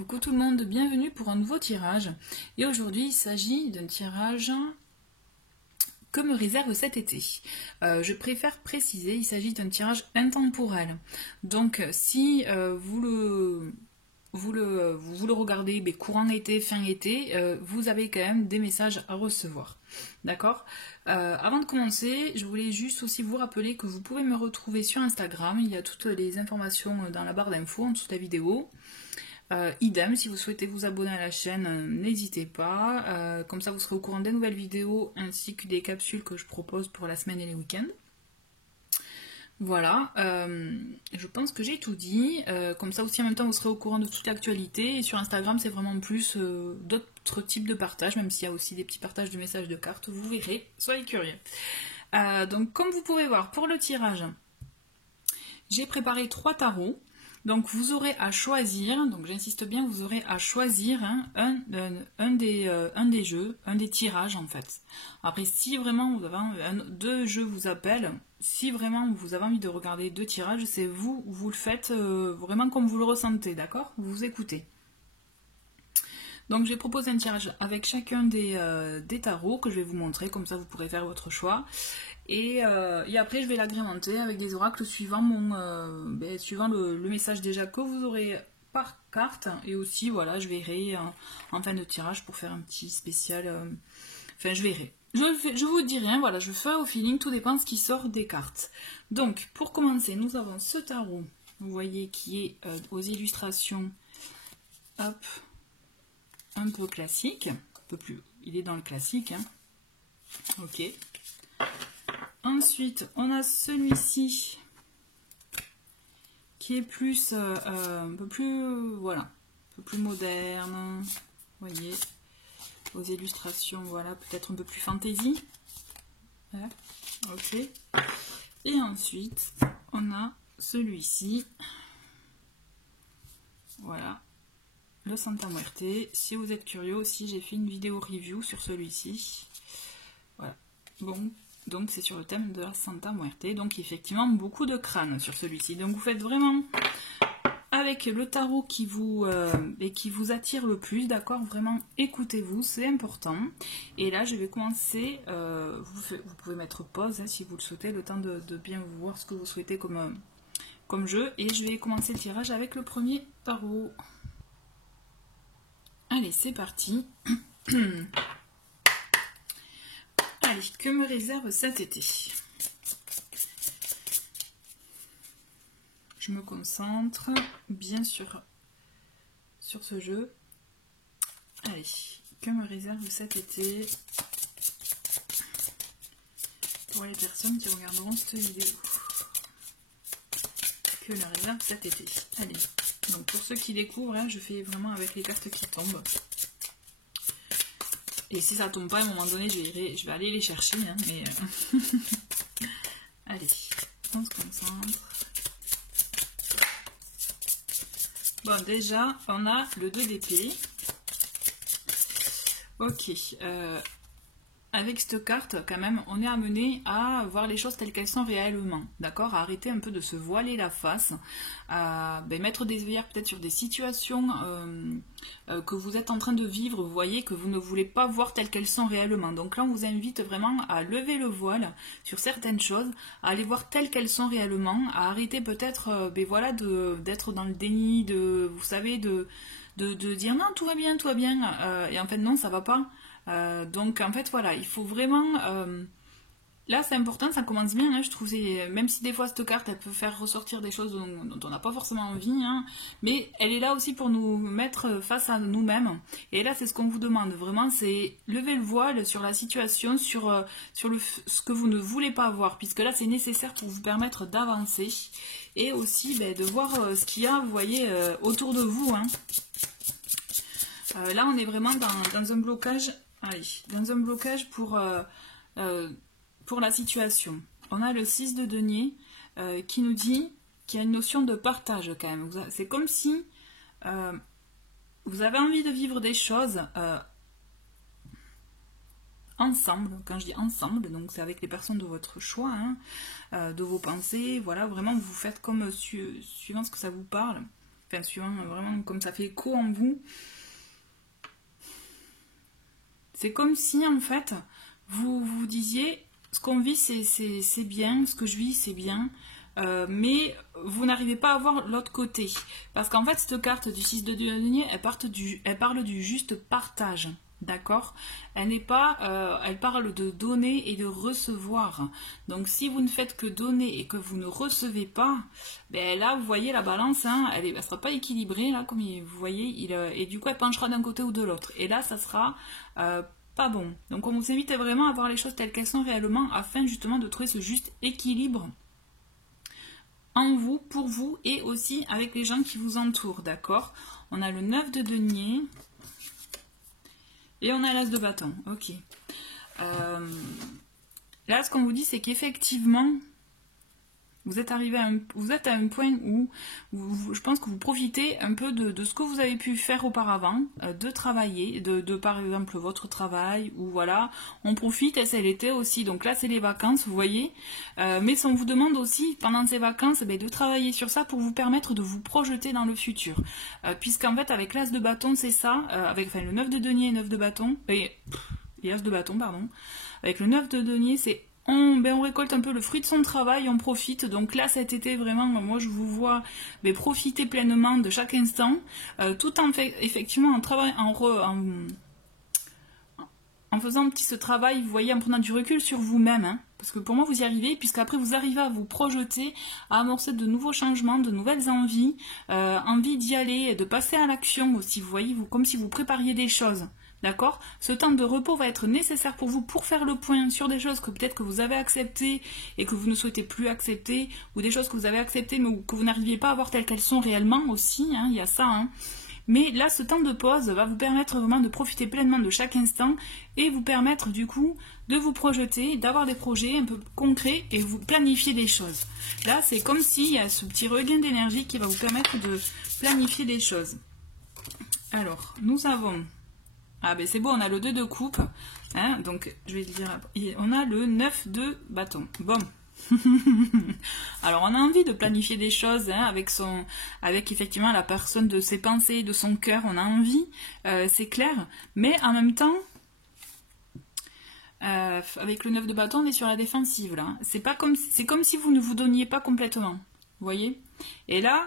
Coucou tout le monde, bienvenue pour un nouveau tirage. Et aujourd'hui il s'agit d'un tirage que me réserve cet été. Je préfère préciser, il s'agit d'un tirage intemporel. Donc si vous le regardez courant été, fin été, vous avez quand même des messages à recevoir. D'accord. Avant de commencer, je voulais juste aussi vous rappeler que vous pouvez me retrouver sur Instagram. Il y a toutes les informations dans la barre d'infos en dessous de la vidéo. Idem, si vous souhaitez vous abonner à la chaîne, n'hésitez pas. Comme ça, vous serez au courant des nouvelles vidéos ainsi que des capsules que je propose pour la semaine et les week-ends. Voilà, je pense que j'ai tout dit. Comme ça aussi, en même temps, vous serez au courant de toute l'actualité. Et sur Instagram, c'est vraiment plus d'autres types de partages, même s'il y a aussi des petits partages de messages de cartes. Vous verrez, soyez curieux. Donc, comme vous pouvez voir, pour le tirage, j'ai préparé 3 tarots. Donc vous aurez à choisir, donc j'insiste bien, vous aurez à choisir un des jeux, un des tirages en fait. Après si vraiment vous avez deux jeux vous appellent, si vraiment vous avez envie de regarder 2 tirages, c'est vous le faites vraiment comme vous le ressentez, d'accord? Vous écoutez. Donc j'ai proposé un tirage avec chacun des tarots que je vais vous montrer, comme ça vous pourrez faire votre choix. Et après je vais l'agrémenter avec des oracles suivant, suivant le message déjà que vous aurez par carte. Et aussi voilà, je verrai en fin de tirage pour faire un petit spécial. Enfin je verrai. Je vous dis rien, voilà, je fais au feeling, tout dépend de ce qui sort des cartes. Donc pour commencer, nous avons ce tarot, vous voyez, qui est aux illustrations, hop, un peu classique, un peu plus, il est dans le classique, hein. Ok. Ensuite, on a celui-ci qui est plus, un peu plus, voilà, un peu plus moderne, vous voyez, aux illustrations, voilà, peut-être un peu plus fantasy. Ouais. Ok. Et ensuite, on a celui-ci, voilà, le Santa Muerte. Si vous êtes curieux aussi, j'ai fait une vidéo review sur celui-ci. Voilà. Bon, donc c'est sur le thème de la Santa Muerte. Donc effectivement, beaucoup de crânes sur celui-ci. Donc vous faites vraiment avec le tarot qui vous attire le plus, d'accord? Vraiment, écoutez-vous, c'est important. Et là, je vais commencer. Vous pouvez mettre pause hein, si vous le souhaitez, le temps de bien voir ce que vous souhaitez comme jeu. Et je vais commencer le tirage avec le premier tarot. Allez, c'est parti. Allez, que me réserve cet été? Je me concentre bien sur ce jeu. Allez, que me réserve cet été pour les personnes qui regarderont cette vidéo? Que me réserve cet été? Allez, donc pour ceux qui découvrent, hein, je fais vraiment avec les cartes qui tombent. Et si ça tombe pas, à un moment donné, je vais aller les chercher. Hein, mais allez, on se concentre. Bon, déjà, on a le 2 d'épée. Ok. Avec cette carte, quand même, on est amené à voir les choses telles qu'elles sont réellement, d'accord? À arrêter un peu de se voiler la face, à mettre des œillères peut-être sur des situations que vous êtes en train de vivre, vous voyez, que vous ne voulez pas voir telles qu'elles sont réellement. Donc là, on vous invite vraiment à lever le voile sur certaines choses, à aller voir telles qu'elles sont réellement, à arrêter peut-être, voilà, d'être dans le déni, vous savez, de dire non, tout va bien, et en fait non, ça va pas. Donc en fait voilà, il faut vraiment là c'est important, ça commence bien hein, je trouve, même si des fois cette carte elle peut faire ressortir des choses dont on n'a pas forcément envie hein, mais elle est là aussi pour nous mettre face à nous-mêmes, et là c'est ce qu'on vous demande vraiment, c'est lever le voile sur la situation, sur ce que vous ne voulez pas voir, puisque là c'est nécessaire pour vous permettre d'avancer et aussi de voir ce qu'il y a, vous voyez, autour de vous hein. Là on est vraiment dans un blocage. Allez, dans un blocage pour la situation. On a le 6 de denier qui nous dit qu'il y a une notion de partage quand même. C'est comme si vous avez envie de vivre des choses ensemble. Quand je dis ensemble, donc c'est avec les personnes de votre choix, hein, de vos pensées. Voilà, vraiment vous faites comme suivant ce que ça vous parle. enfin suivant vraiment comme ça fait écho en vous. C'est comme si en fait vous vous disiez ce qu'on vit c'est bien, ce que je vis c'est bien, mais vous n'arrivez pas à voir l'autre côté. Parce qu'en fait cette carte du 6 de denier, elle parle du juste partage. D'accord? Elle parle de donner et de recevoir. Donc si vous ne faites que donner et que vous ne recevez pas, ben là vous voyez la balance, hein, elle ne sera pas équilibrée, là, comme vous voyez, et du coup elle penchera d'un côté ou de l'autre. Et là ça sera pas bon. Donc on vous invite vraiment à voir les choses telles qu'elles sont réellement, afin justement de trouver ce juste équilibre en vous, pour vous, et aussi avec les gens qui vous entourent. D'accord? On a le 9 de denier. Et on a l'as de bâton, ok. Là, ce qu'on vous dit, c'est qu'effectivement, vous êtes arrivé vous êtes à un point où je pense que vous profitez un peu de ce que vous avez pu faire auparavant, de travailler, de par exemple votre travail, ou voilà, on profite, et c'est l'été aussi, donc là c'est les vacances, vous voyez, mais on vous demande aussi pendant ces vacances de travailler sur ça pour vous permettre de vous projeter dans le futur, puisqu'en fait avec l'as de bâton c'est ça, avec le 9 de denier et 9 de bâton, et as de bâton, pardon, avec le 9 de denier c'est on récolte un peu le fruit de son travail, on profite. Donc là, cet été, vraiment, moi, je vous vois profiter pleinement de chaque instant, tout en fait, effectivement, en faisant ce travail, vous voyez, en prenant du recul sur vous-même, hein, parce que pour moi, vous y arrivez, puisqu'après, vous arrivez à vous projeter, à amorcer de nouveaux changements, de nouvelles envies, envie d'y aller, de passer à l'action aussi, vous voyez, comme si vous prépariez des choses. D'accord? Ce temps de repos va être nécessaire pour vous pour faire le point sur des choses que peut-être que vous avez acceptées et que vous ne souhaitez plus accepter, ou des choses que vous avez acceptées mais que vous n'arriviez pas à voir telles qu'elles sont réellement aussi, hein, il y a ça. Hein. Mais là, ce temps de pause va vous permettre vraiment de profiter pleinement de chaque instant et vous permettre du coup de vous projeter, d'avoir des projets un peu concrets et vous planifier des choses. Là, c'est comme s'il y a ce petit regain d'énergie qui va vous permettre de planifier des choses. Alors, nous avons... Ah ben c'est bon, on a le 2 de coupe, hein, donc je vais le dire, on a le 9 de bâton. Bon. Alors on a envie de planifier des choses, hein, avec effectivement la personne de ses pensées, de son cœur, on a envie, c'est clair, mais en même temps, avec le 9 de bâton, on est sur la défensive là. C'est comme si vous ne vous donniez pas complètement, vous voyez. Et là,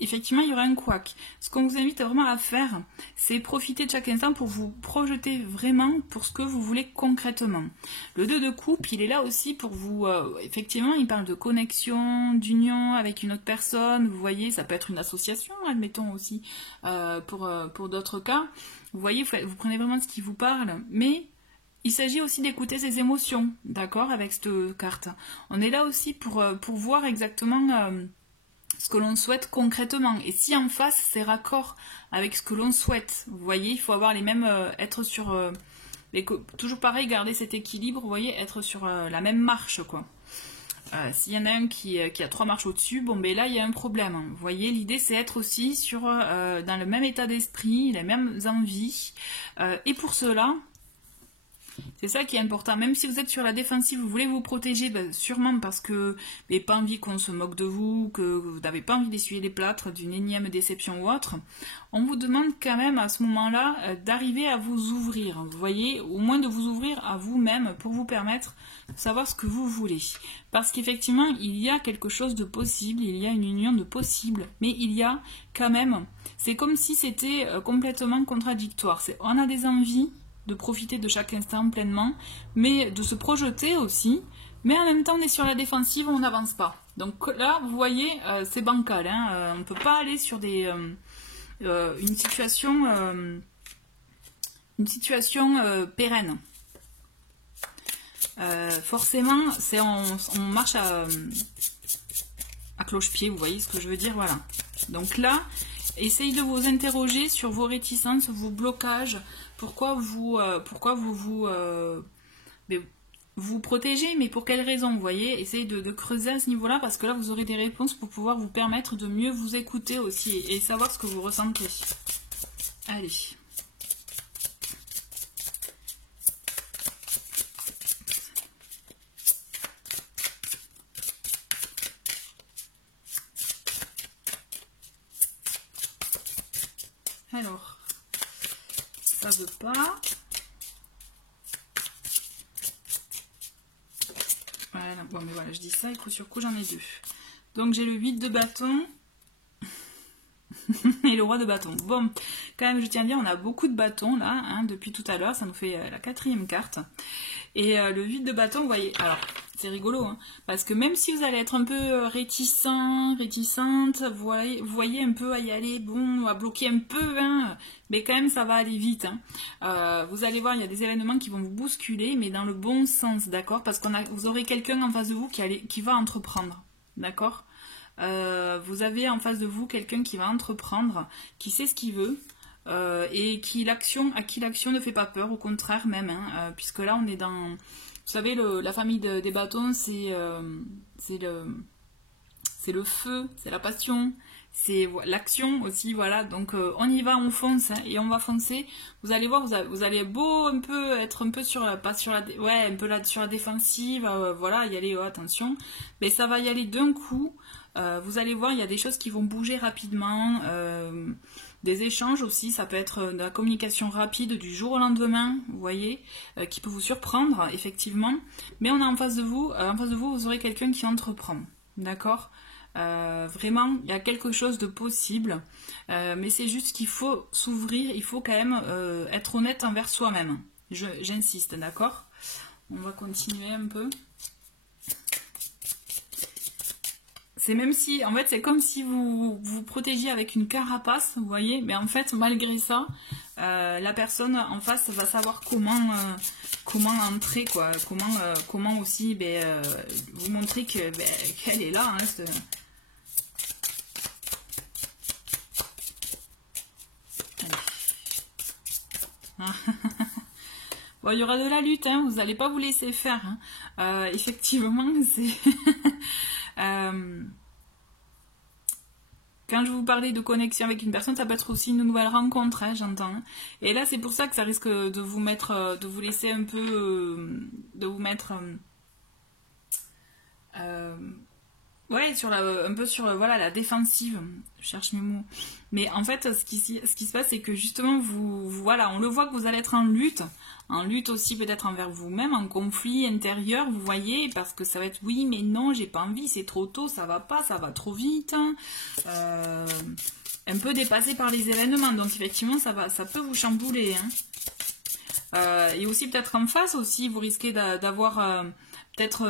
effectivement, il y aura un couac. Ce qu'on vous invite vraiment à faire, c'est profiter de chaque instant pour vous projeter vraiment pour ce que vous voulez concrètement. Le 2 de coupe, il est là aussi pour vous... effectivement, il parle de connexion, d'union avec une autre personne. Vous voyez, ça peut être une association, admettons aussi, pour d'autres cas. Vous voyez, vous prenez vraiment ce qui vous parle, mais... Il s'agit aussi d'écouter ses émotions, d'accord, avec cette carte. On est là aussi pour voir exactement... ce que l'on souhaite concrètement, et si en face c'est raccord avec ce que l'on souhaite, vous voyez, il faut avoir les mêmes, être sur, toujours pareil, garder cet équilibre, vous voyez, être sur la même marche, quoi. S'il y en a un qui a 3 marches au-dessus, bon ben là il y a un problème, hein. Vous voyez, l'idée c'est être aussi dans le même état d'esprit, les mêmes envies, et pour cela, c'est ça qui est important. Même si vous êtes sur la défensive, vous voulez vous protéger, ben, sûrement parce que vous n'avez pas envie qu'on se moque de vous, que vous n'avez pas envie d'essuyer les plâtres d'une énième déception ou autre, on vous demande quand même à ce moment-là d'arriver à vous ouvrir. Vous voyez, au moins de vous ouvrir à vous-même pour vous permettre de savoir ce que vous voulez. Parce qu'effectivement, il y a quelque chose de possible, il y a une union de possible, mais il y a quand même, c'est comme si c'était complètement contradictoire. On a des envies de profiter de chaque instant pleinement, mais de se projeter aussi, mais en même temps on est sur la défensive, on n'avance pas. Donc là, vous voyez, c'est bancal, hein, on ne peut pas aller sur une situation pérenne. Forcément, on marche à cloche-pied, vous voyez ce que je veux dire, voilà. Donc là, essayez de vous interroger sur vos réticences, vos blocages, pourquoi vous protégez, mais pour quelles raisons, vous voyez, essayez de creuser à ce niveau-là, parce que là, vous aurez des réponses pour pouvoir vous permettre de mieux vous écouter aussi, et savoir ce que vous ressentez. Allez. Alors, ça veut pas. Voilà, bon mais voilà, je dis ça et coup sur coup j'en ai 2. Donc j'ai le 8 de bâton et le roi de bâton. Bon, quand même je tiens à dire, on a beaucoup de bâtons là, hein, depuis tout à l'heure, ça nous fait la 4e carte. Et le 8 de bâton, vous voyez, alors c'est rigolo, hein, parce que même si vous allez être un peu réticente, vous voyez un peu à y aller, bon, à bloquer un peu, hein, mais quand même ça va aller vite. Hein. Vous allez voir, il y a des événements qui vont vous bousculer, mais dans le bon sens, d'accord? Parce vous aurez quelqu'un en face de vous qui va entreprendre, d'accord? Vous avez en face de vous quelqu'un qui va entreprendre, qui sait ce qu'il veut, et à qui l'action ne fait pas peur, au contraire même, hein, puisque là on est dans, vous savez, la famille des bâtons, c'est le feu, c'est la passion, c'est l'action aussi, voilà, donc on y va, on fonce, hein, et on va foncer. Vous allez voir, vous allez beau un peu être un peu un peu là sur la défensive, voilà, y aller, attention, mais ça va y aller d'un coup. Vous allez voir, il y a des choses qui vont bouger rapidement, des échanges aussi, ça peut être de la communication rapide du jour au lendemain, vous voyez, qui peut vous surprendre, effectivement. Mais on a en face de vous, vous aurez quelqu'un qui entreprend, d'accord? Vraiment, il y a quelque chose de possible, mais c'est juste qu'il faut s'ouvrir, il faut quand même être honnête envers soi-même. J'insiste, d'accord? On va continuer un peu. C'est même si, en fait, c'est comme si vous vous protégiez avec une carapace, vous voyez, mais en fait, malgré ça, la personne en face va savoir comment entrer, quoi, comment aussi vous montrer qu'elle est là. Hein, bon, il y aura de la lutte, hein, vous n'allez pas vous laisser faire. Hein. Effectivement, c'est... Quand je vous parlais de connexion avec une personne, ça peut être aussi une nouvelle rencontre, hein, j'entends. Et là, c'est pour ça que ça risque de vous mettre, de vous laisser un peu, de vous mettre, ouais, un peu sur voilà, la défensive. Je cherche mes mots. Mais en fait, ce qui se passe, c'est que justement, voilà, on le voit que vous allez être en lutte aussi peut-être envers vous-même, en conflit intérieur, vous voyez, parce que ça va être oui, mais non, j'ai pas envie, c'est trop tôt, ça va pas, ça va trop vite. Un peu dépassé par les événements, donc effectivement, ça peut vous chambouler. Hein. Et aussi peut-être en face aussi, vous risquez d'avoir peut-être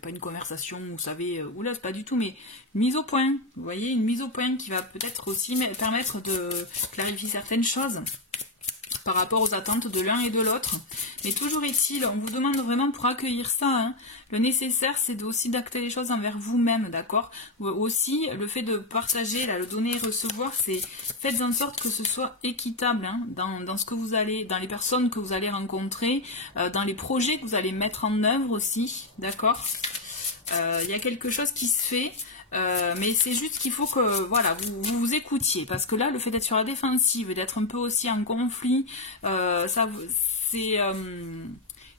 pas une conversation, vous savez, oula, c'est pas du tout, mais une mise au point, vous voyez, une mise au point qui va peut-être aussi permettre de clarifier certaines choses par rapport aux attentes de l'un et de l'autre. Mais toujours est-il, on vous demande vraiment pour accueillir ça, hein, le nécessaire c'est aussi d'acter les choses envers vous-même, d'accord? Aussi, le fait de partager, là, le donner et recevoir, c'est faites en sorte que ce soit équitable, hein, dans ce que vous allez, dans les personnes que vous allez rencontrer, dans les projets que vous allez mettre en œuvre aussi, d'accord? Il y a quelque chose qui se fait. Mais c'est juste qu'il faut que voilà, vous écoutiez, parce que là le fait d'être sur la défensive et d'être un peu aussi en conflit, c'est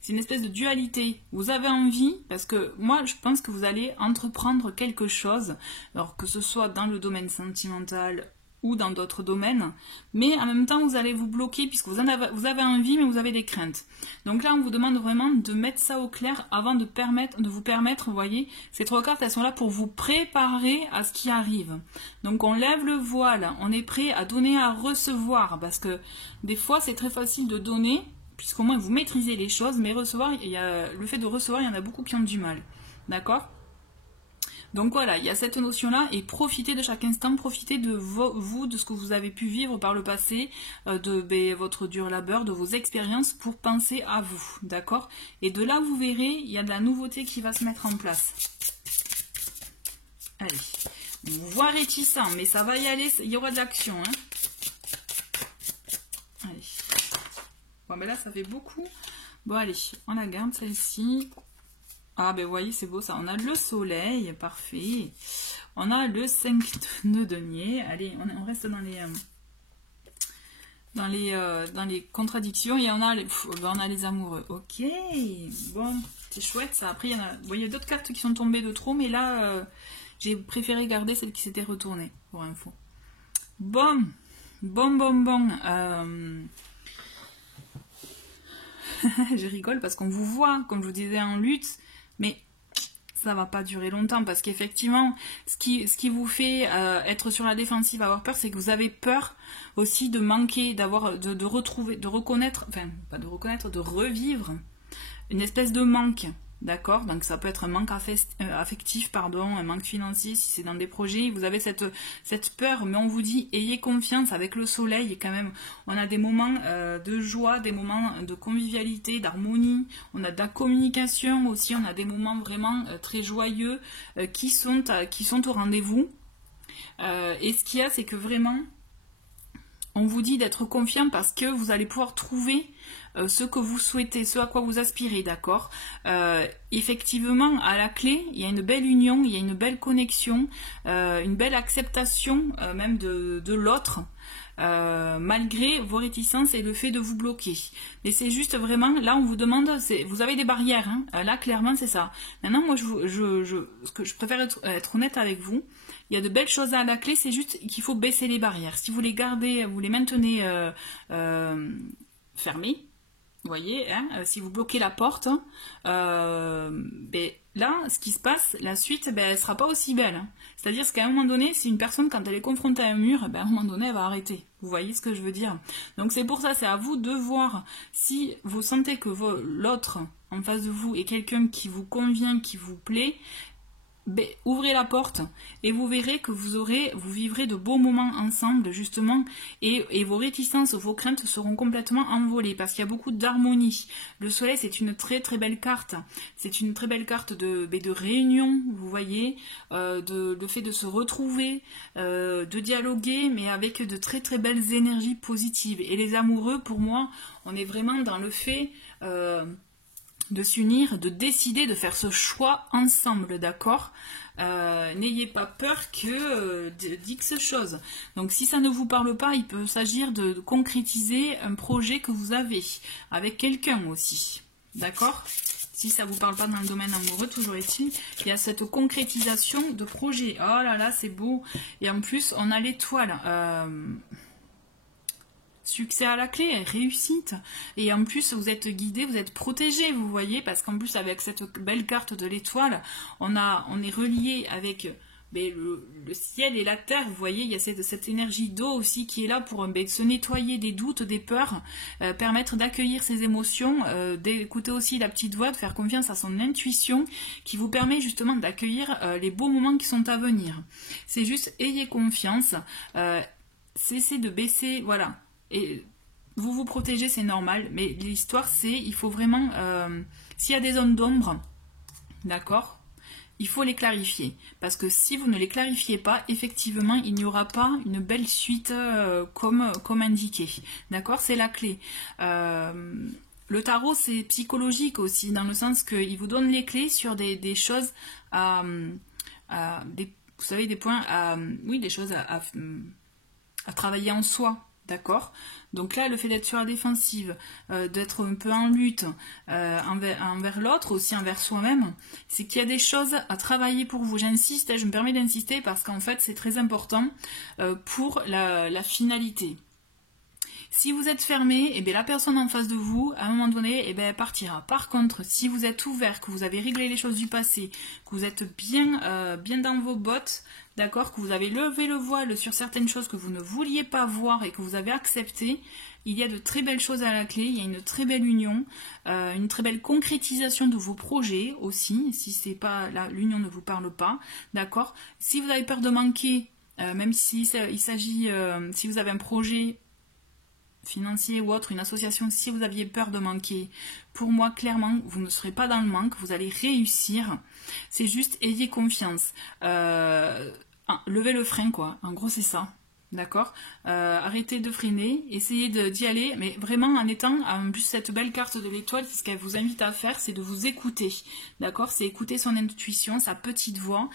une espèce de dualité. Vous avez envie, parce que moi je pense que vous allez entreprendre quelque chose, alors que ce soit dans le domaine sentimental ou dans d'autres domaines, mais en même temps vous allez vous bloquer puisque vous avez envie mais vous avez des craintes. Donc là on vous demande vraiment de mettre ça au clair avant de vous permettre, vous voyez, ces 3 cartes elles sont là pour vous préparer à ce qui arrive. Donc on lève le voile, on est prêt à donner, à recevoir, parce que des fois c'est très facile de donner, puisqu'au moins vous maîtrisez les choses, mais recevoir, le fait de recevoir, il y en a beaucoup qui ont du mal, d'accord ? Donc voilà, il y a cette notion-là, et profitez de chaque instant, profitez de vous, de ce que vous avez pu vivre par le passé, de votre dur labeur, de vos expériences, pour penser à vous, d'accord? Et de là, vous verrez, il y a de la nouveauté qui va se mettre en place. Allez, on vous voit réticent, mais ça va y aller, il y aura de l'action, hein. Allez. Bon, mais là, ça fait beaucoup. Bon, allez, on la garde, celle-ci. Ah ben vous voyez, c'est beau ça, on a le soleil, parfait, on a le 5 de denier, allez, on reste dans les contradictions, et on a les amoureux, ok, bon, c'est chouette ça. Après il y a d'autres cartes qui sont tombées de trop, mais là, J'ai préféré garder celle qui s'était retournée, pour info. Bon. Je rigole parce qu'on vous voit, comme je vous disais, en lutte, mais ça va pas durer longtemps parce qu'effectivement, ce qui vous fait être sur la défensive, avoir peur, c'est que vous avez peur aussi de manquer, de retrouver, de reconnaître, enfin, pas de reconnaître, de revivre une espèce de manque. D'accord, donc ça peut être un manque affectif, pardon, un manque financier si c'est dans des projets. Vous avez cette peur, mais on vous dit ayez confiance avec le soleil. Et quand même, on a des moments de joie, des moments de convivialité, d'harmonie. On a de la communication aussi. On a des moments vraiment très joyeux qui sont au rendez-vous. Et ce qu'il y a, c'est que vraiment, on vous dit d'être confiant parce que vous allez pouvoir trouver ce que vous souhaitez, ce à quoi vous aspirez, d'accord. Effectivement, à la clé, il y a une belle union, il y a une belle connexion, une belle acceptation même de l'autre, malgré vos réticences et le fait de vous bloquer. Mais c'est juste vraiment, là on vous demande, vous avez des barrières, hein, là clairement c'est ça. Maintenant moi je préfère être honnête avec vous. Il y a de belles choses à la clé, c'est juste qu'il faut baisser les barrières. Si vous les gardez, vous les maintenez fermées, vous voyez, hein, si vous bloquez la porte, ben, là, ce qui se passe, la suite, ben, elle ne sera pas aussi belle. Hein. C'est-à-dire qu'à un moment donné, si une personne, quand elle est confrontée à un mur, ben, à un moment donné, elle va arrêter. Vous voyez ce que je veux dire? Donc c'est pour ça, c'est à vous de voir si vous sentez que l'autre en face de vous est quelqu'un qui vous convient, qui vous plaît. Ben, ouvrez la porte et vous verrez que vous vivrez de beaux moments ensemble justement et vos réticences, vos craintes seront complètement envolées parce qu'il y a beaucoup d'harmonie. Le soleil c'est une très très belle carte, c'est une très belle carte de réunion, vous voyez, le fait de se retrouver, de dialoguer mais avec de très très belles énergies positives. Et les amoureux, pour moi, on est vraiment dans le fait de s'unir, de décider de faire ce choix ensemble, d'accord. N'ayez pas peur que d'X choses. Donc si ça ne vous parle pas, il peut s'agir de concrétiser un projet que vous avez avec quelqu'un aussi, d'accord. Si ça vous parle pas dans le domaine amoureux, toujours est-il, il y a cette concrétisation de projet. Oh là là, c'est beau. Et en plus, on a l'étoile. Succès à la clé, réussite. Et en plus, vous êtes guidé, vous êtes protégé, vous voyez, parce qu'en plus, avec cette belle carte de l'étoile, on est relié avec le ciel et la terre, vous voyez, il y a cette énergie d'eau aussi qui est là pour se nettoyer des doutes, des peurs, permettre d'accueillir ses émotions, d'écouter aussi la petite voix, de faire confiance à son intuition, qui vous permet justement d'accueillir les beaux moments qui sont à venir. C'est juste, ayez confiance, cessez de baisser, voilà. Et vous vous protégez, c'est normal, mais l'histoire c'est, il faut vraiment, s'il y a des zones d'ombre, d'accord, il faut les clarifier. Parce que si vous ne les clarifiez pas, effectivement, il n'y aura pas une belle suite comme indiqué. D'accord, c'est la clé. Le tarot, c'est psychologique aussi, dans le sens qu'il vous donne les clés sur des choses vous savez, des points oui, des choses à travailler en soi. D'accord. Donc là, le fait d'être sur la défensive, d'être un peu en lutte envers l'autre, aussi envers soi-même, c'est qu'il y a des choses à travailler pour vous. J'insiste, je me permets d'insister parce qu'en fait, c'est très important pour la finalité. Si vous êtes fermé, et bien la personne en face de vous, à un moment donné, et bien elle partira. Par contre, si vous êtes ouvert, que vous avez réglé les choses du passé, que vous êtes bien dans vos bottes, d'accord, que vous avez levé le voile sur certaines choses que vous ne vouliez pas voir et que vous avez accepté, il y a de très belles choses à la clé, il y a une très belle union, une très belle concrétisation de vos projets aussi, si c'est pas là, l'union ne vous parle pas, d'accord. Si vous avez peur de manquer, même si il s'agit, si vous avez un projet financier ou autre, une association, si vous aviez peur de manquer, pour moi, clairement, vous ne serez pas dans le manque, vous allez réussir. C'est juste, ayez confiance. Levez le frein, quoi. En gros, c'est ça. D'accord, arrêtez de freiner, essayez d'y aller, mais vraiment en étant, en plus cette belle carte de l'étoile, ce qu'elle vous invite à faire, c'est de vous écouter, d'accord, c'est écouter son intuition, sa petite voix,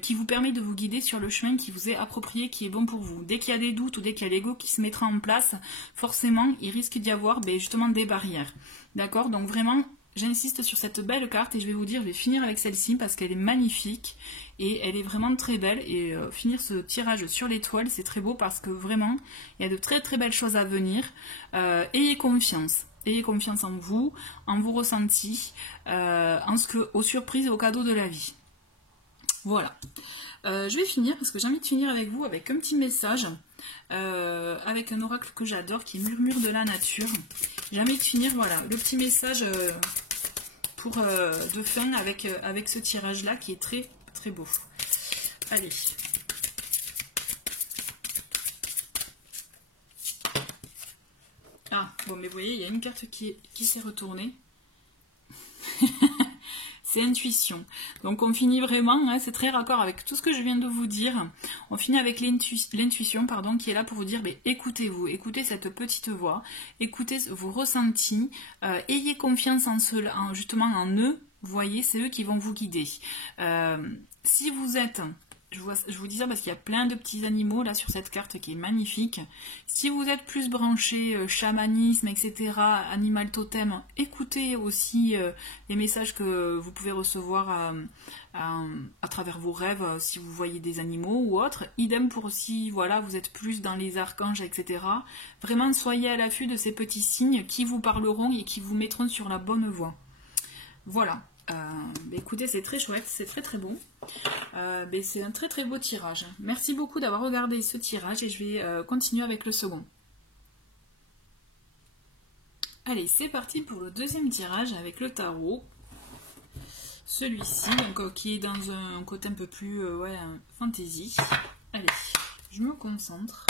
qui vous permet de vous guider sur le chemin qui vous est approprié, qui est bon pour vous. Dès qu'il y a des doutes ou dès qu'il y a l'ego qui se mettra en place, forcément, il risque d'y avoir justement des barrières, d'accord, donc vraiment, j'insiste sur cette belle carte et je vais vous dire, je vais finir avec celle-ci parce qu'elle est magnifique et elle est vraiment très belle. Et finir ce tirage sur l'étoile, c'est très beau parce que vraiment, il y a de très très belles choses à venir. Ayez confiance. Ayez confiance en vous ressentis, aux surprises et aux cadeaux de la vie. Voilà. Je vais finir parce que j'ai envie de finir avec vous avec un petit message, avec un oracle que j'adore qui est Murmure de la nature. J'ai envie de finir, voilà, le petit message de fin avec ce tirage là qui est très très beau. Allez. Ah, bon, mais vous voyez, il y a une carte qui s'est retournée. C'est intuition. Donc on finit vraiment, hein, c'est très raccord avec tout ce que je viens de vous dire. On finit avec l'intuition, pardon, qui est là pour vous dire, écoutez-vous, écoutez cette petite voix, écoutez vos ressentis, ayez confiance justement en eux, vous voyez, c'est eux qui vont vous guider. Si vous êtes... Je vous dis ça parce qu'il y a plein de petits animaux là sur cette carte qui est magnifique. Si vous êtes plus branché chamanisme, etc., animal totem, écoutez aussi les messages que vous pouvez recevoir à travers vos rêves si vous voyez des animaux ou autres. Idem pour si voilà, vous êtes plus dans les archanges, etc. Vraiment, soyez à l'affût de ces petits signes qui vous parleront et qui vous mettront sur la bonne voie. Voilà. Écoutez, c'est très chouette, c'est très très beau. C'est un très très beau tirage. Merci beaucoup d'avoir regardé ce tirage et je vais continuer avec le second. Allez, c'est parti pour le deuxième tirage avec le tarot. Celui-ci, qui est dans un côté un peu plus fantasy. Allez, je me concentre.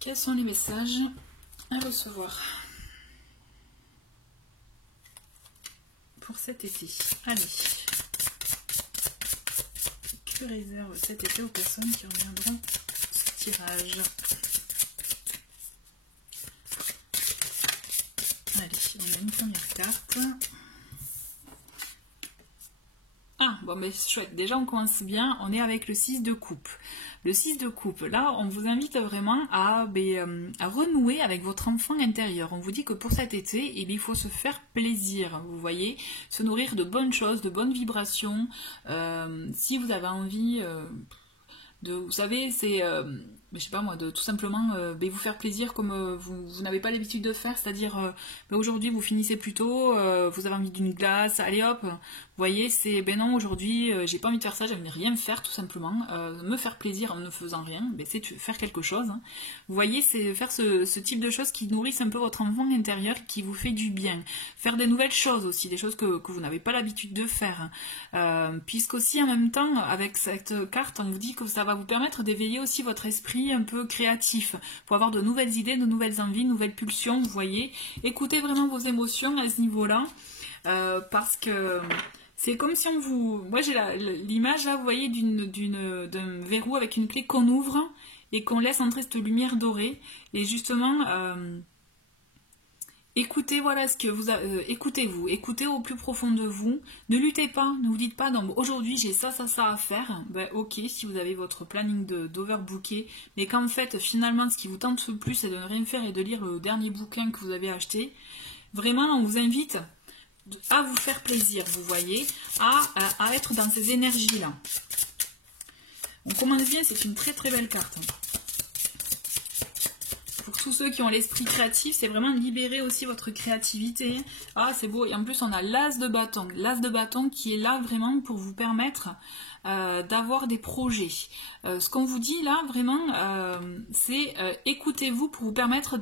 Quels sont les messages à recevoir pour cet été? Allez. Que réserve cet été aux personnes qui reviendront ce tirage? Allez, on a une première carte. Ah, bon, mais chouette. Déjà, on commence bien. On est avec le 6 de coupe. Le 6 de coupe, là, on vous invite vraiment à renouer avec votre enfant intérieur. On vous dit que pour cet été, il faut se faire plaisir, vous voyez, se nourrir de bonnes choses, de bonnes vibrations. Si vous avez envie vous savez, c'est, je sais pas moi, de tout simplement vous faire plaisir comme vous n'avez pas l'habitude de faire, c'est-à-dire aujourd'hui vous finissez plus tôt, vous avez envie d'une glace, allez hop, vous voyez, c'est non, aujourd'hui j'ai pas envie de faire ça, j'aime rien faire tout simplement, me faire plaisir en ne faisant rien, c'est faire quelque chose, hein. Vous voyez, c'est faire ce type de choses qui nourrissent un peu votre enfant intérieur, qui vous fait du bien, faire des nouvelles choses aussi, des choses que vous n'avez pas l'habitude de faire, puisqu'aussi en même temps avec cette carte on vous dit que ça va vous permettre d'éveiller aussi votre esprit un peu créatif, pour avoir de nouvelles idées, de nouvelles envies, de nouvelles pulsions, vous voyez. Écoutez vraiment vos émotions à ce niveau-là, parce que c'est comme si on vous... Moi j'ai l'image là, vous voyez, d'un verrou avec une clé qu'on ouvre et qu'on laisse entrer cette lumière dorée, et justement... écoutez, voilà ce que vous écoutez-vous, écoutez au plus profond de vous, ne luttez pas, ne vous dites pas non, aujourd'hui j'ai ça à faire, ok, si vous avez votre planning d'overbooker, mais qu'en fait finalement ce qui vous tente le plus c'est de ne rien faire et de lire le dernier bouquin que vous avez acheté, vraiment on vous invite à vous faire plaisir, vous voyez, à être dans ces énergies là. On commence bien, c'est une très très belle carte. Pour tous ceux qui ont l'esprit créatif, c'est vraiment libérer aussi votre créativité. Ah, c'est beau. Et en plus, on a l'as de bâton. L'as de bâton qui est là vraiment pour vous permettre d'avoir des projets. Ce qu'on vous dit là, vraiment, c'est écoutez-vous pour vous permettre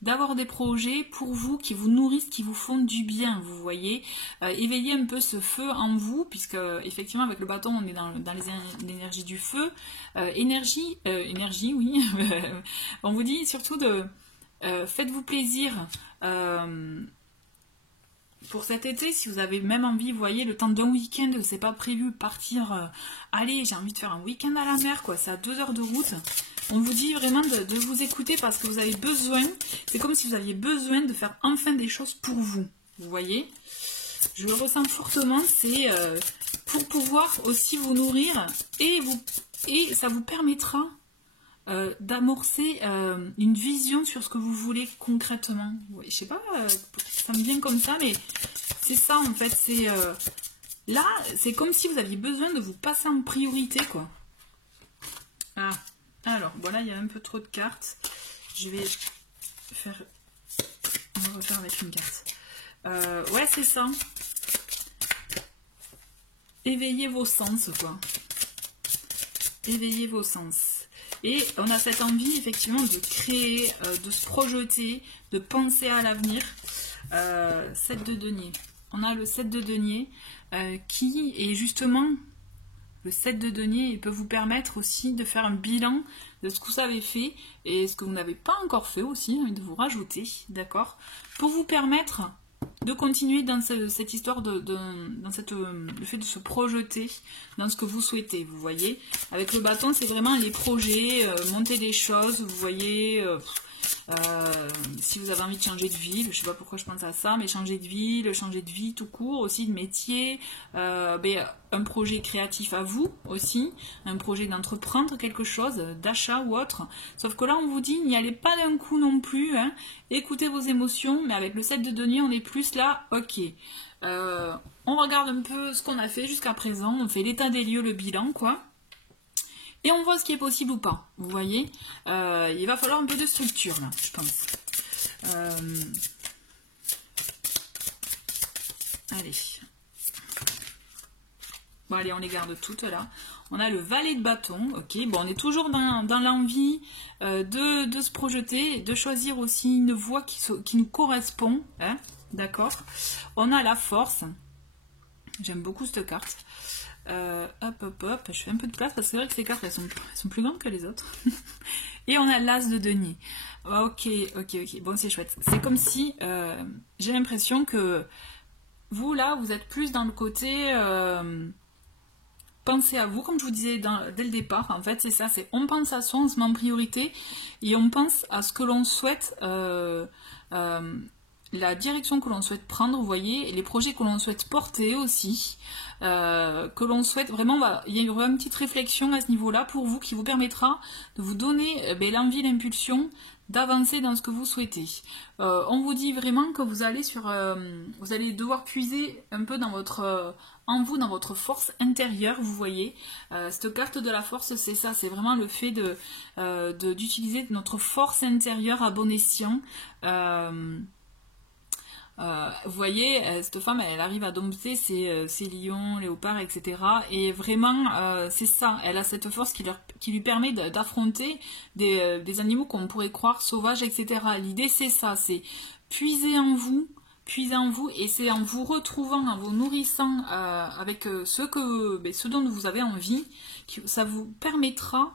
d'avoir des projets pour vous, qui vous nourrissent, qui vous font du bien, vous voyez. Éveillez un peu ce feu en vous, puisque effectivement, avec le bâton, on est dans l'énergie du feu. Énergie, oui. On vous dit surtout faites-vous plaisir pour cet été, si vous avez même envie, vous voyez, le temps d'un week-end, c'est pas prévu, partir, allez, j'ai envie de faire un week-end à la mer, quoi, c'est à 2 heures de route. On vous dit vraiment de vous écouter parce que vous avez besoin, c'est comme si vous aviez besoin de faire enfin des choses pour vous, vous voyez. Je le ressens fortement, c'est pour pouvoir aussi vous nourrir et ça vous permettra d'amorcer une vision sur ce que vous voulez concrètement. Ouais, je sais pas, ça me vient comme ça, mais c'est ça en fait. C'est là, c'est comme si vous aviez besoin de vous passer en priorité, quoi. Ah, alors voilà, il y a un peu trop de cartes. Je vais faire, on va refaire avec une carte. Ouais, c'est ça. Éveillez vos sens, quoi. Éveillez vos sens. Et on a cette envie, effectivement, de créer, de se projeter, de penser à l'avenir. 7 de denier. On a le 7 de denier qui est justement... Le 7 de denier, il peut vous permettre aussi de faire un bilan de ce que vous avez fait et ce que vous n'avez pas encore fait aussi, de vous rajouter, d'accord? Pour vous permettre de continuer dans cette histoire, dans le fait de se projeter dans ce que vous souhaitez, vous voyez. Avec le bâton, c'est vraiment les projets, monter des choses, vous voyez... si vous avez envie de changer de ville, je sais pas pourquoi je pense à ça, mais changer de ville, changer de vie tout court, aussi de métier, un projet créatif à vous aussi, un projet d'entreprendre quelque chose, d'achat ou autre. Sauf que là on vous dit, n'y allez pas d'un coup non plus, hein. Écoutez vos émotions, mais avec le 7 de denier on est plus là, ok. On regarde un peu ce qu'on a fait jusqu'à présent, on fait l'état des lieux, le bilan quoi. Et on voit ce qui est possible ou pas, vous voyez. Il va falloir un peu de structure, là, je pense. Allez. Bon, allez, on les garde toutes, là. On a le valet de bâton, ok. Bon, on est toujours dans l'envie de se projeter, de choisir aussi une voie qui nous correspond, hein, d'accord. On a la force. J'aime beaucoup cette carte. Hop, je fais un peu de place parce que c'est vrai que ces cartes elles sont plus grandes que les autres. Et on a l'as de denier. Ok, bon c'est chouette. C'est comme si j'ai l'impression que vous là vous êtes plus dans le côté pensez à vous, comme je vous disais dès le départ. En fait c'est ça, c'est on pense à soi, on se met en priorité et on pense à ce que l'on souhaite, la direction que l'on souhaite prendre, vous voyez, et les projets que l'on souhaite porter aussi, que l'on souhaite vraiment, il y a une petite réflexion à ce niveau-là pour vous qui vous permettra de vous donner l'envie, l'impulsion d'avancer dans ce que vous souhaitez. On vous dit vraiment que vous allez vous allez devoir puiser un peu dans en vous, dans votre force intérieure, vous voyez. Cette carte de la force, c'est ça, c'est vraiment le fait d'utiliser notre force intérieure à bon escient. Vous voyez, cette femme, elle arrive à dompter ses lions, léopards, etc. Et vraiment, c'est ça, elle a cette force qui lui permet d'affronter des animaux qu'on pourrait croire sauvages, etc. L'idée, c'est ça, c'est puiser en vous, et c'est en vous retrouvant, en vous nourrissant avec ce dont vous avez envie, que ça vous permettra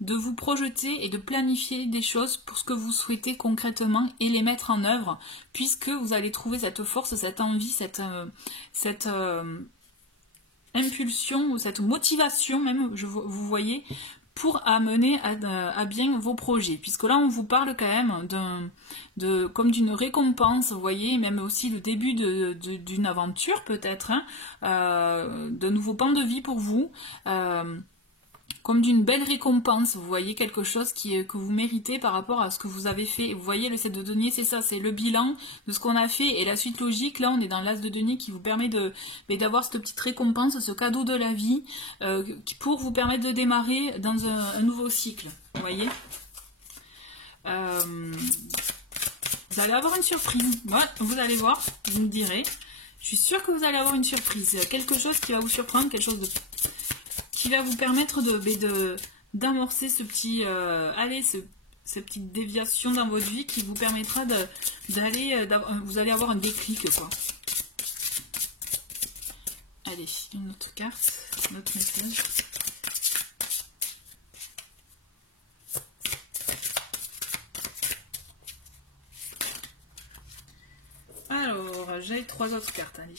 de vous projeter et de planifier des choses pour ce que vous souhaitez concrètement et les mettre en œuvre, puisque vous allez trouver cette force, cette envie, cette impulsion ou cette motivation même, vous voyez, pour amener à bien vos projets. Puisque là, on vous parle quand même comme d'une récompense, vous voyez, même aussi le début d'une aventure peut-être, hein, de nouveaux pans de vie pour vous. Comme d'une belle récompense, vous voyez, quelque chose que vous méritez par rapport à ce que vous avez fait. Vous voyez, le 7 de denier, c'est ça, c'est le bilan de ce qu'on a fait et la suite logique. Là, on est dans l'as de denier qui vous permet d'avoir cette petite récompense, ce cadeau de la vie, pour vous permettre de démarrer dans un nouveau cycle. Vous voyez, vous allez avoir une surprise. Ouais, vous allez voir, vous me direz. Je suis sûre que vous allez avoir une surprise. Quelque chose qui va vous surprendre, quelque chose qui va vous permettre d'amorcer ce petit cette petite déviation dans votre vie qui vous permettra vous allez avoir un déclic quoi. Allez, une autre carte, un autre message. Alors, j'ai 3 autres cartes, allez.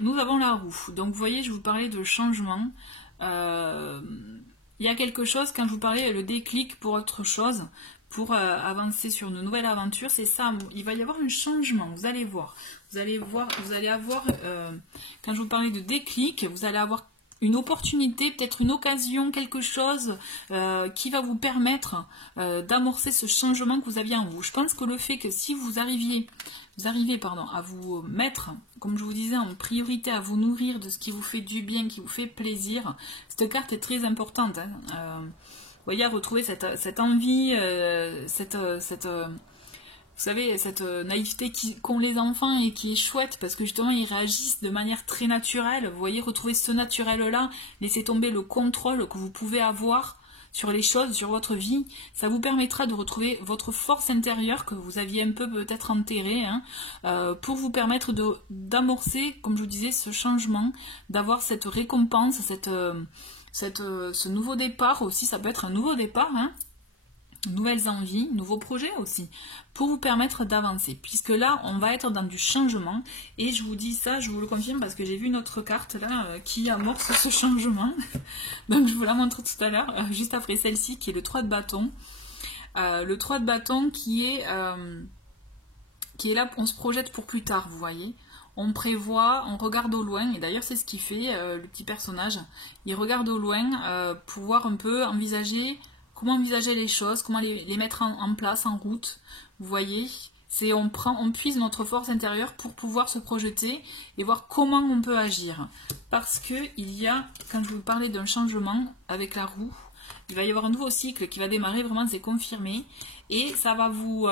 Nous avons la roue. Donc vous voyez, je vous parlais de changement. Il y a quelque chose, quand je vous parlais le déclic pour autre chose, pour avancer sur une nouvelle aventure, c'est ça. Il va y avoir un changement, vous allez voir. Vous allez avoir, quand je vous parlais de déclic, vous allez avoir une opportunité, peut-être une occasion, quelque chose qui va vous permettre d'amorcer ce changement que vous aviez en vous. Je pense que le fait que si vous arrivez à vous mettre, comme je vous disais, en priorité, à vous nourrir de ce qui vous fait du bien, qui vous fait plaisir, cette carte est très importante. Vous voyez, à retrouver cette envie, vous savez, cette naïveté qu'ont les enfants et qui est chouette parce que justement ils réagissent de manière très naturelle. Vous voyez, retrouver ce naturel-là, laisser tomber le contrôle que vous pouvez avoir sur les choses, sur votre vie, ça vous permettra de retrouver votre force intérieure que vous aviez un peu peut-être enterrée, pour vous permettre d'amorcer, comme je vous disais, ce changement, d'avoir cette récompense, ce nouveau départ aussi. Ça peut être un nouveau départ, nouvelles envies, nouveaux projets aussi, pour vous permettre d'avancer, puisque là on va être dans du changement, et je vous dis ça, je vous le confirme parce que j'ai vu une autre carte là qui amorce ce changement, donc je vous la montre tout à l'heure, juste après celle-ci, qui est le 3 de bâton. Le 3 de bâton qui est là, on se projette pour plus tard, vous voyez. On prévoit, on regarde au loin, et d'ailleurs c'est ce qu'il fait, le petit personnage, il regarde au loin pour voir un peu, comment envisager les choses, comment les mettre en place, en route, vous voyez. On puise notre force intérieure pour pouvoir se projeter et voir comment on peut agir. Parce que quand je vous parlais d'un changement avec la roue, il va y avoir un nouveau cycle qui va démarrer, vraiment c'est confirmé, et ça va vous...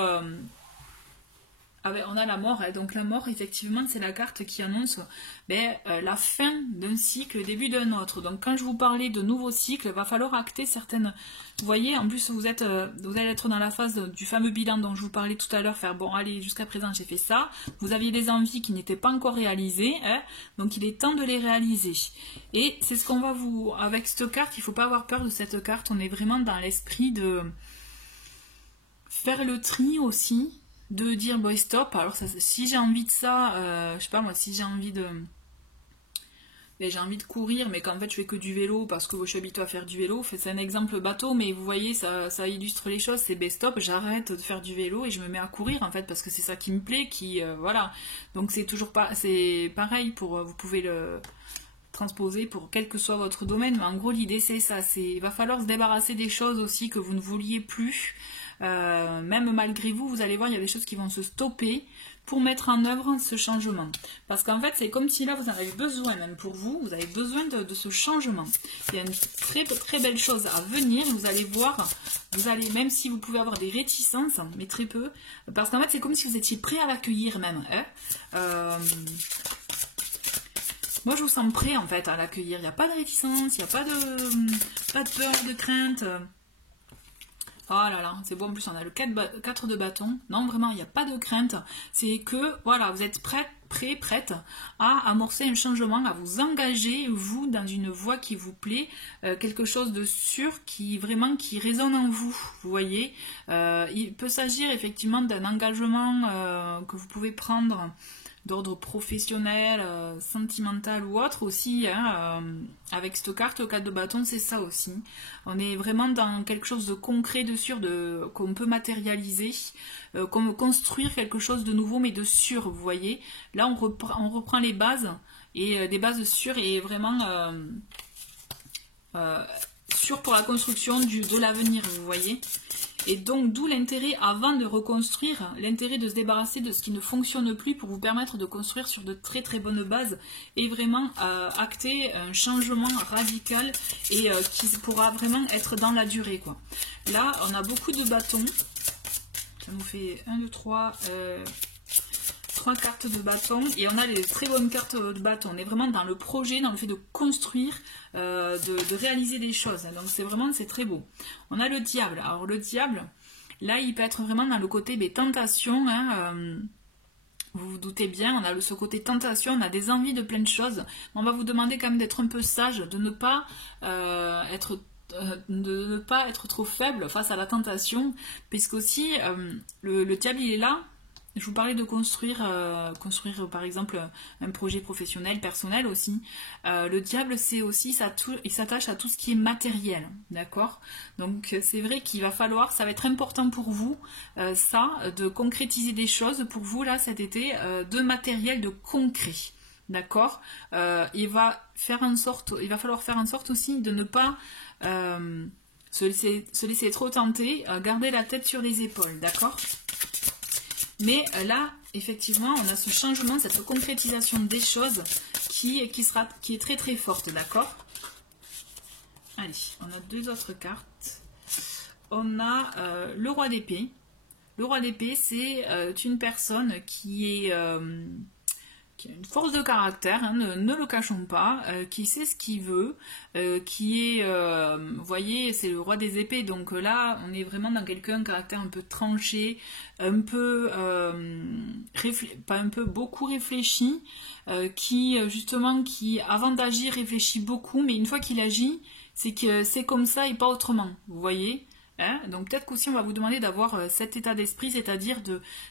on a la mort, donc la mort effectivement c'est la carte qui annonce la fin d'un cycle, le début d'un autre. Donc quand je vous parlais de nouveaux cycles, il va falloir acter certaines, vous voyez, en plus vous allez être dans la phase du fameux bilan dont je vous parlais tout à l'heure, faire bon allez, jusqu'à présent j'ai fait ça, vous aviez des envies qui n'étaient pas encore réalisées, donc il est temps de les réaliser. Et c'est ce qu'on va avec cette carte, il ne faut pas avoir peur de cette carte, on est vraiment dans l'esprit de faire le tri aussi, de dire boy stop. Alors si j'ai envie de ça, je sais pas moi, si j'ai envie de courir, mais qu'en fait je fais que du vélo parce que je suis habituée à faire du vélo, c'est un exemple bateau, mais vous voyez, ça illustre les choses, c'est stop, j'arrête de faire du vélo et je me mets à courir en fait parce que c'est ça qui me plaît, voilà. Donc c'est pareil vous pouvez le transposer pour quel que soit votre domaine, mais en gros l'idée c'est ça, il va falloir se débarrasser des choses aussi que vous ne vouliez plus. Même malgré vous, vous allez voir, il y a des choses qui vont se stopper pour mettre en œuvre ce changement. Parce qu'en fait, c'est comme si là, vous en avez besoin, même pour vous, vous avez besoin de ce changement. Il y a une très, très belle chose à venir, vous allez voir, même si vous pouvez avoir des réticences, mais très peu, parce qu'en fait, c'est comme si vous étiez prêt à l'accueillir même. Moi, je vous sens prêt, en fait, à l'accueillir. Il n'y a pas de réticence, il n'y a pas de peur, de crainte. Oh là là, c'est bon, en plus on a le 4 de bâton. Non, vraiment, il n'y a pas de crainte. C'est que, voilà, vous êtes prête à amorcer un changement, à vous engager, vous, dans une voie qui vous plaît, quelque chose de sûr qui résonne en vous, vous voyez. Il peut s'agir effectivement d'un engagement que vous pouvez prendre d'ordre professionnel, sentimental ou autre aussi, avec cette carte au 4 de bâton, c'est ça aussi. On est vraiment dans quelque chose de concret, de sûr, qu'on peut matérialiser, qu'on peut construire quelque chose de nouveau, mais de sûr, vous voyez. Là, on reprend les bases, et des bases sûres, et vraiment sûres pour la construction de l'avenir, vous voyez. Et donc, d'où l'intérêt, avant de reconstruire, l'intérêt de se débarrasser de ce qui ne fonctionne plus pour vous permettre de construire sur de très très bonnes bases et vraiment acter un changement radical et qui pourra vraiment être dans la durée, quoi. Là, on a beaucoup de bâtons. Ça nous fait 1, 2, 3... 3 cartes de bâton, et on a les très bonnes cartes de bâton. On est vraiment dans le projet, dans le fait de construire, de réaliser des choses. Donc c'est très beau. On a le diable. Alors le diable, là il peut être vraiment dans le côté tentation. Vous vous doutez bien, on a ce côté tentation, on a des envies de plein de choses. On va vous demander quand même d'être un peu sage, de ne pas être trop faible face à la tentation, puisque aussi le diable il est là. Je vous parlais de construire par exemple un projet professionnel, personnel aussi. Le diable, c'est aussi, il s'attache à tout ce qui est matériel, d'accord? Donc c'est vrai qu'il va falloir, ça va être important pour vous, de concrétiser des choses pour vous là cet été, de matériel, de concret. d'accord? Il va falloir faire en sorte aussi de ne pas se laisser trop tenter, garder la tête sur les épaules, d'accord? Mais là, effectivement, on a ce changement, cette concrétisation des choses qui est très très forte, d'accord? Allez, on a deux autres cartes. On a le roi d'épée. Le roi d'épée, c'est une personne qui a une force de caractère, hein, ne le cachons pas, qui sait ce qu'il veut, vous voyez, c'est le roi des épées, donc là, on est vraiment dans quelqu'un, un caractère un peu tranché, un peu, beaucoup réfléchi, qui, justement, qui, avant d'agir, réfléchit beaucoup, mais une fois qu'il agit, c'est que c'est comme ça et pas autrement, vous voyez? Hein, donc peut-être qu'aussi on va vous demander d'avoir cet état d'esprit, c'est-à-dire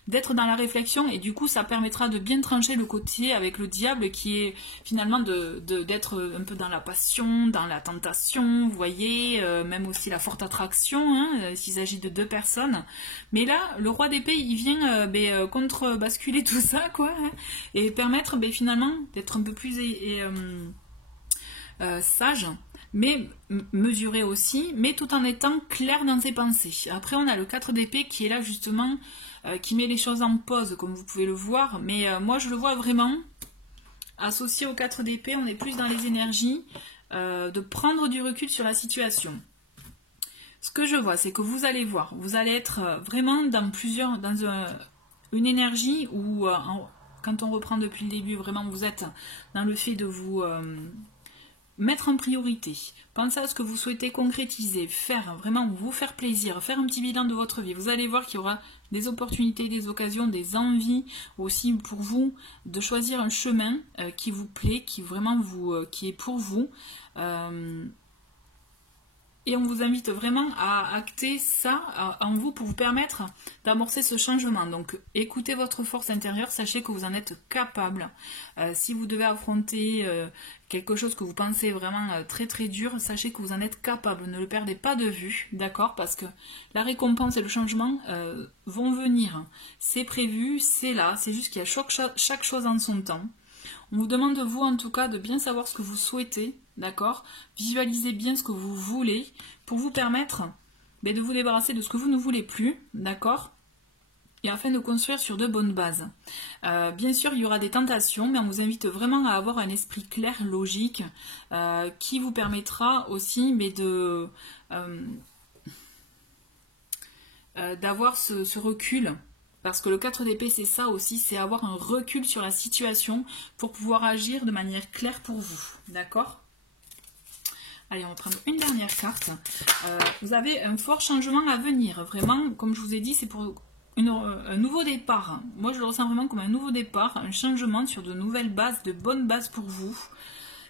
d'être dans la réflexion, et du coup ça permettra de bien trancher le côté avec le diable qui est finalement d'être un peu dans la passion, dans la tentation, vous voyez, même aussi la forte attraction, hein, s'il s'agit de deux personnes. Mais là, le roi d'épée, il vient contre-basculer tout ça, quoi, hein, et permettre finalement d'être un peu plus sage, mais mesuré aussi, mais tout en étant clair dans ses pensées. Après, on a le 4 d'épée qui est là justement, qui met les choses en pause, comme vous pouvez le voir, mais moi je le vois vraiment associé au 4 d'épée, on est plus dans les énergies de prendre du recul sur la situation. Ce que je vois, c'est que vous allez voir, vous allez être vraiment dans une énergie où, quand on reprend depuis le début, vraiment vous êtes dans le fait de vous mettre en priorité, pensez à ce que vous souhaitez concrétiser, faire, vraiment vous faire plaisir, faire un petit bilan de votre vie. Vous allez voir qu'il y aura des opportunités, des occasions, des envies aussi pour vous de choisir un chemin qui vous plaît, qui vraiment qui est pour vous. Et on vous invite vraiment à acter ça en vous pour vous permettre d'amorcer ce changement. Donc écoutez votre force intérieure, sachez que vous en êtes capable. Si vous devez affronter quelque chose que vous pensez vraiment très très dur, sachez que vous en êtes capable. Ne le perdez pas de vue, d'accord? Parce que la récompense et le changement vont venir. C'est prévu, c'est là. C'est juste qu'il y a chaque chose en son temps. On vous demande de vous en tout cas de bien savoir ce que vous souhaitez, d'accord? Visualisez bien ce que vous voulez pour vous permettre de vous débarrasser de ce que vous ne voulez plus, d'accord? Et afin de construire sur de bonnes bases. Bien sûr, il y aura des tentations, mais on vous invite vraiment à avoir un esprit clair, logique, qui vous permettra aussi d'avoir ce recul. Parce que le 4 d'épée, c'est ça aussi, c'est avoir un recul sur la situation pour pouvoir agir de manière claire pour vous. D'accord? Allez, on va prendre une dernière carte. Vous avez un fort changement à venir. Vraiment, comme je vous ai dit, c'est pour un nouveau départ. Moi, je le ressens vraiment comme un nouveau départ, un changement sur de nouvelles bases, de bonnes bases pour vous.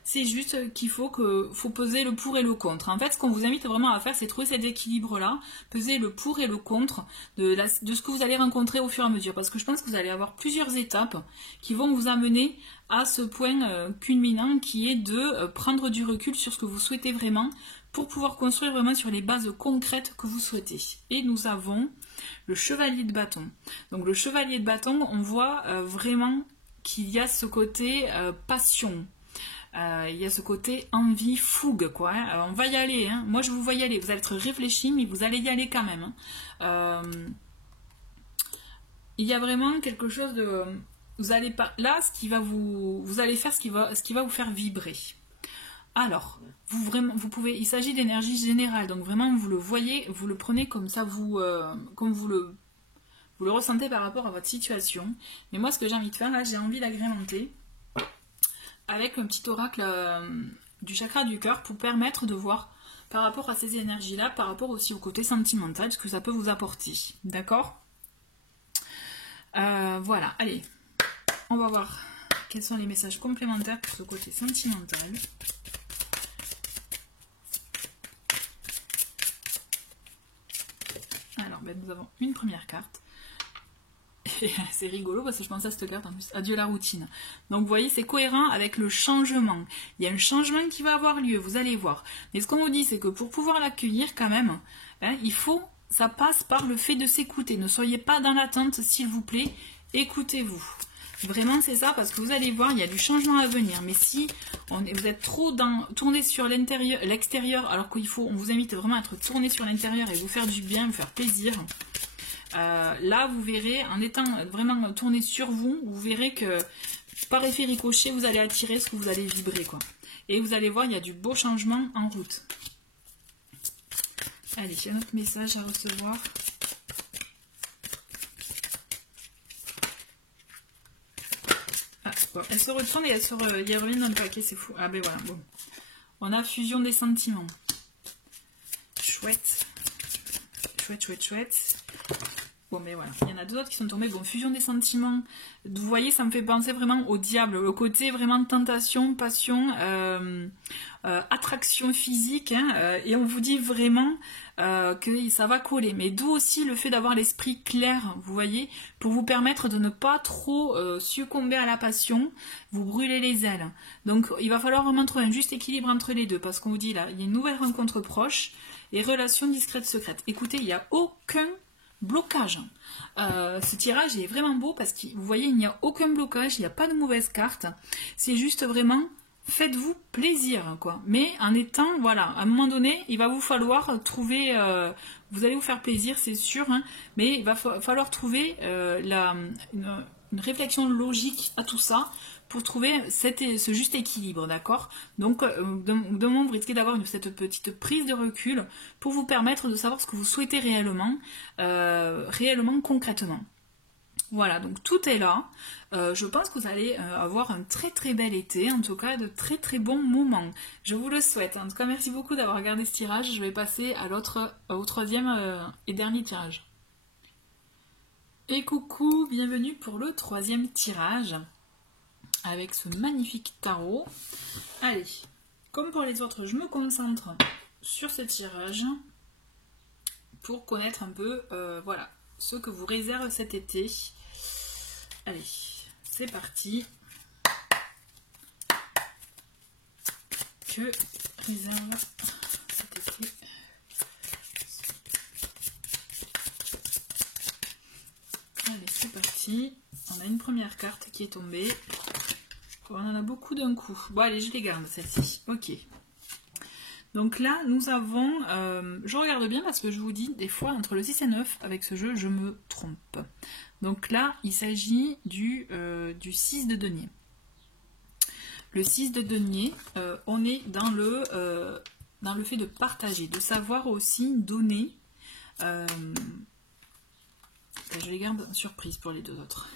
C'est juste qu'il faut peser le pour et le contre. En fait, ce qu'on vous invite vraiment à faire, c'est trouver cet équilibre-là, peser le pour et le contre de ce que vous allez rencontrer au fur et à mesure. Parce que je pense que vous allez avoir plusieurs étapes qui vont vous amener à ce point culminant qui est de prendre du recul sur ce que vous souhaitez vraiment pour pouvoir construire vraiment sur les bases concrètes que vous souhaitez. Et nous avons le chevalier de bâton. Donc le chevalier de bâton, on voit vraiment qu'il y a ce côté passion. Il y a ce côté envie, fougue, quoi. Hein. On va y aller. Hein. Moi, je vous vois y aller. Vous allez être réfléchi, mais vous allez y aller quand même. Hein. Il y a vraiment quelque chose de... Vous allez pas... Là, vous allez faire ce qui va vous faire vibrer. Alors, vous pouvez... Il s'agit d'énergie générale. Donc, vraiment, vous le voyez, vous le prenez comme ça, comme vous le ressentez par rapport à votre situation. Mais moi, ce que j'ai envie de faire, là, j'ai envie d'agrémenter avec un petit oracle du chakra du cœur pour permettre de voir par rapport à ces énergies-là, par rapport aussi au côté sentimental, ce que ça peut vous apporter. D'accord? Voilà, allez, on va voir quels sont les messages complémentaires pour ce côté sentimental. Alors, nous avons une première carte. C'est rigolo parce que je pense à cette carte en plus. Adieu la routine. Donc vous voyez, c'est cohérent avec le changement. Il y a un changement qui va avoir lieu, vous allez voir. Mais ce qu'on vous dit, c'est que pour pouvoir l'accueillir quand même, hein, ça passe par le fait de s'écouter. Ne soyez pas dans l'attente, s'il vous plaît. Écoutez-vous. Vraiment, c'est ça, parce que vous allez voir, il y a du changement à venir. Mais si vous êtes trop tourné sur l'extérieur, alors on vous invite vraiment à être tourné sur l'intérieur et vous faire du bien, vous faire plaisir. Là, vous verrez, en étant vraiment tourné sur vous, vous verrez que par effet ricochet, vous allez attirer ce que vous allez vibrer, quoi. Et vous allez voir, il y a du beau changement en route. Allez, il y a un autre message à recevoir. Ah, bon, elle se retourne et elle revient dans le paquet, c'est fou. Ah ben voilà, bon. On a fusion des sentiments. Chouette. Chouette, chouette, chouette. Bon, mais voilà, il y en a deux autres qui sont tombés. Bon, fusion des sentiments. Vous voyez, ça me fait penser vraiment au diable. Le côté vraiment tentation, passion, attraction physique. Hein, et on vous dit vraiment que ça va coller. Mais d'où aussi le fait d'avoir l'esprit clair, vous voyez, pour vous permettre de ne pas trop succomber à la passion, vous brûler les ailes. Donc, il va falloir vraiment trouver un juste équilibre entre les deux. Parce qu'on vous dit là, il y a une nouvelle rencontre proche et relation discrète, secrète. Écoutez, il n'y a aucun blocage. Ce tirage est vraiment beau parce que vous voyez, il n'y a aucun blocage, il n'y a pas de mauvaise carte. C'est juste vraiment, faites-vous plaisir, quoi. Mais en étant, voilà, à un moment donné, il va vous falloir trouver, vous allez vous faire plaisir, c'est sûr, hein, mais il va falloir trouver une réflexion logique à tout ça pour trouver ce juste équilibre, d'accord? Donc, de moment, vous risquez d'avoir cette petite prise de recul pour vous permettre de savoir ce que vous souhaitez réellement, concrètement. Voilà, donc tout est là. Je pense que vous allez avoir un très très bel été, en tout cas de très très bons moments. Je vous le souhaite. En tout cas, merci beaucoup d'avoir regardé ce tirage. Je vais passer au troisième et dernier tirage. Et coucou, bienvenue pour le troisième tirage avec ce magnifique tarot. Allez, comme pour les autres, je me concentre sur ce tirage pour connaître un peu voilà, ce que vous réserve cet été. Allez, c'est parti. Que réserve cet été? Allez, c'est parti. On a une première carte qui est tombée. On en a beaucoup d'un coup. Bon, allez, je les garde, celle-ci. Ok. Donc là, nous avons... je regarde bien parce que je vous dis, des fois, entre le 6 et 9, avec ce jeu, je me trompe. Donc là, il s'agit du 6 de denier. Le 6 de denier, on est dans le fait de partager, de savoir aussi donner... je les garde surprise pour les deux autres.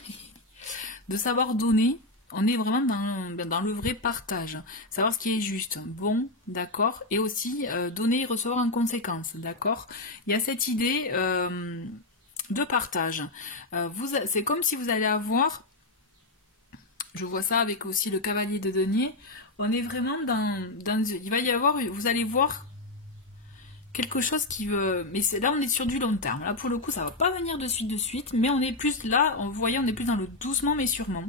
De savoir donner... On est vraiment dans le vrai partage, savoir ce qui est juste, bon, d'accord, et aussi donner et recevoir en conséquence, d'accord. Il y a cette idée de partage. C'est comme si vous allez avoir, je vois ça avec aussi le cavalier de denier, on est vraiment il va y avoir, vous allez voir quelque chose qui veut, mais là on est sur du long terme, là pour le coup ça va pas venir de suite, mais on est plus là, vous voyez, on est plus dans le doucement mais sûrement.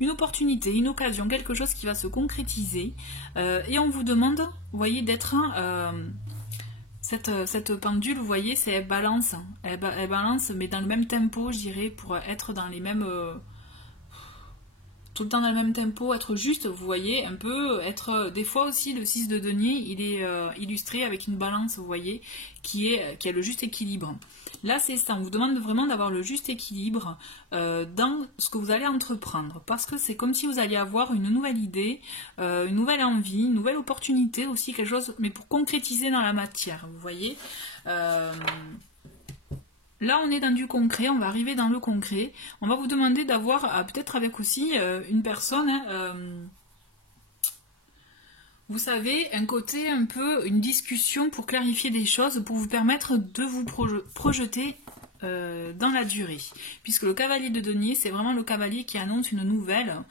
Une opportunité, une occasion, quelque chose qui va se concrétiser et on vous demande, vous voyez, d'être cette pendule, vous voyez, elle balance mais dans le même tempo, je dirais, pour être dans les mêmes tout le temps dans le même tempo, être juste, vous voyez, un peu, être... Des fois aussi, le 6 de denier, il est illustré avec une balance, vous voyez, qui a le juste équilibre. Là, c'est ça, on vous demande vraiment d'avoir le juste équilibre dans ce que vous allez entreprendre, parce que c'est comme si vous alliez avoir une nouvelle idée, une nouvelle envie, une nouvelle opportunité aussi, quelque chose, mais pour concrétiser dans la matière, vous voyez. Là, on est dans du concret, on va arriver dans le concret. On va vous demander d'avoir, peut-être avec aussi une personne, vous savez, un côté un peu, une discussion pour clarifier des choses, pour vous permettre de vous projeter dans la durée. Puisque le cavalier de denier, c'est vraiment le cavalier qui annonce une nouvelle,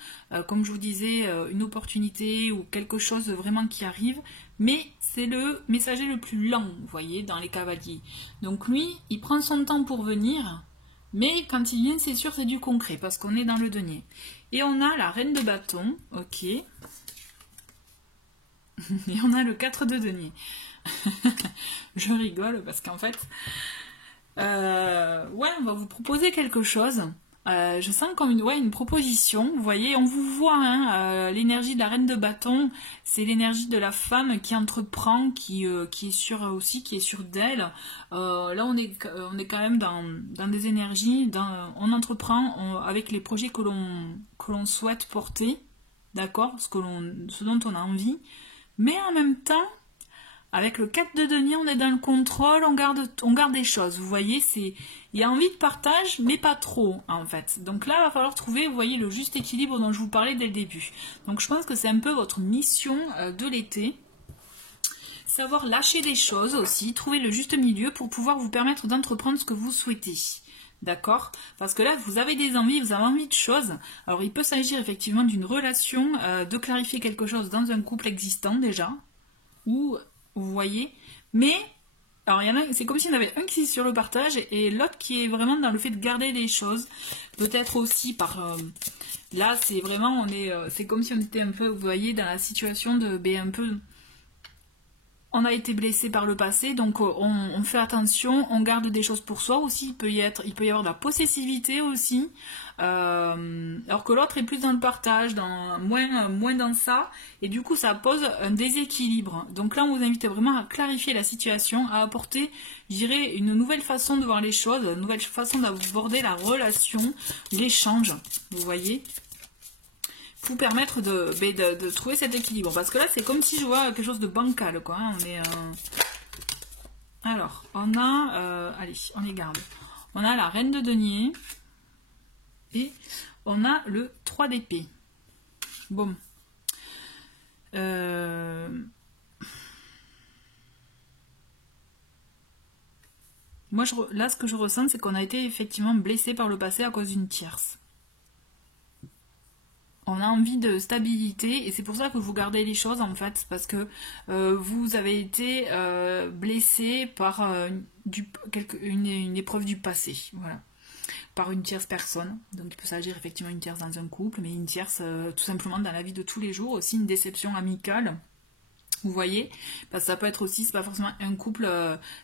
comme je vous disais, une opportunité ou quelque chose vraiment qui arrive, mais c'est le messager le plus lent, vous voyez, dans les cavaliers. Donc lui, il prend son temps pour venir, mais quand il vient, c'est sûr, c'est du concret, parce qu'on est dans le denier. Et on a la reine de bâton, ok, et on a le 4 de denier. Je rigole, parce qu'en fait, ouais, on va vous proposer quelque chose, Je sens comme une proposition. Vous voyez, on vous voit, hein, l'énergie de la reine de bâton, c'est l'énergie de la femme qui entreprend, qui est sûre aussi, qui est sûre d'elle. Là, on est quand même dans des énergies, on entreprend avec les projets que l'on souhaite porter, d'accord, ce dont on a envie, mais en même temps, avec le 4 de denier, on est dans le contrôle, on garde des choses. Vous voyez, il y a envie de partage, mais pas trop, en fait. Donc là, il va falloir trouver, vous voyez, le juste équilibre dont je vous parlais dès le début. Donc je pense que c'est un peu votre mission de l'été. Savoir lâcher des choses aussi, trouver le juste milieu pour pouvoir vous permettre d'entreprendre ce que vous souhaitez. D'accord? Parce que là, vous avez des envies, vous avez envie de choses. Alors, il peut s'agir effectivement d'une relation, de clarifier quelque chose dans un couple existant déjà, ou... Vous voyez, mais alors il y en a, c'est comme s'il y en avait un qui est sur le partage et l'autre qui est vraiment dans le fait de garder les choses. Peut-être aussi par là, c'est vraiment c'est comme si on était un peu, vous voyez, dans la situation de un peu. On a été blessé par le passé, donc on fait attention, on garde des choses pour soi aussi. Il peut y avoir de la possessivité aussi, alors que l'autre est plus dans le partage, moins dans ça, et du coup ça pose un déséquilibre. Donc là on vous invite vraiment à clarifier la situation, à apporter, je dirais, une nouvelle façon de voir les choses, une nouvelle façon d'aborder la relation, l'échange, vous voyez, pour permettre de trouver cet équilibre. Parce que là, c'est comme si je vois quelque chose de bancal, quoi. Hein. Alors, on a... allez, on les garde. On a la reine de denier. Et on a le 3 d'épée. Bon. Moi, là, ce que je ressens, c'est qu'on a été effectivement blessé par le passé à cause d'une tierce. On a envie de stabilité et c'est pour ça que vous gardez les choses en fait, parce que vous avez été blessé par une épreuve du passé, voilà, par une tierce personne. Donc il peut s'agir effectivement d'une tierce dans un couple, mais une tierce tout simplement dans la vie de tous les jours, aussi une déception amicale. Vous voyez, parce que ça peut être aussi, c'est pas forcément un couple,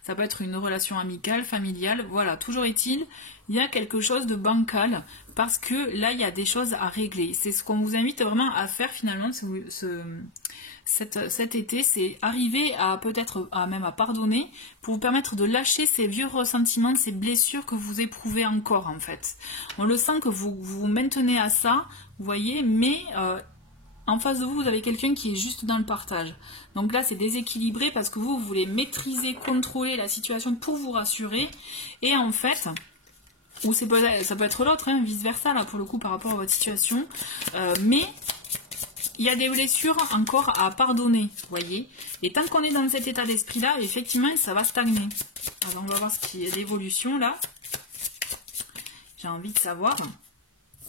ça peut être une relation amicale, familiale, voilà, toujours est-il, il y a quelque chose de bancal, parce que là, il y a des choses à régler. C'est ce qu'on vous invite vraiment à faire finalement cet été, c'est arriver à peut-être même à pardonner, pour vous permettre de lâcher ces vieux ressentiments, ces blessures que vous éprouvez encore en fait. On le sent que vous vous maintenez à ça, vous voyez, mais... en face de vous, vous avez quelqu'un qui est juste dans le partage. Donc là, c'est déséquilibré parce que vous voulez maîtriser, contrôler la situation pour vous rassurer. Et en fait, ou ça peut être l'autre, hein, vice-versa, là, pour le coup, par rapport à votre situation. Mais il y a des blessures encore à pardonner, vous voyez. Et tant qu'on est dans cet état d'esprit-là, effectivement, ça va stagner. Alors, on va voir ce qui est l'évolution, là. J'ai envie de savoir.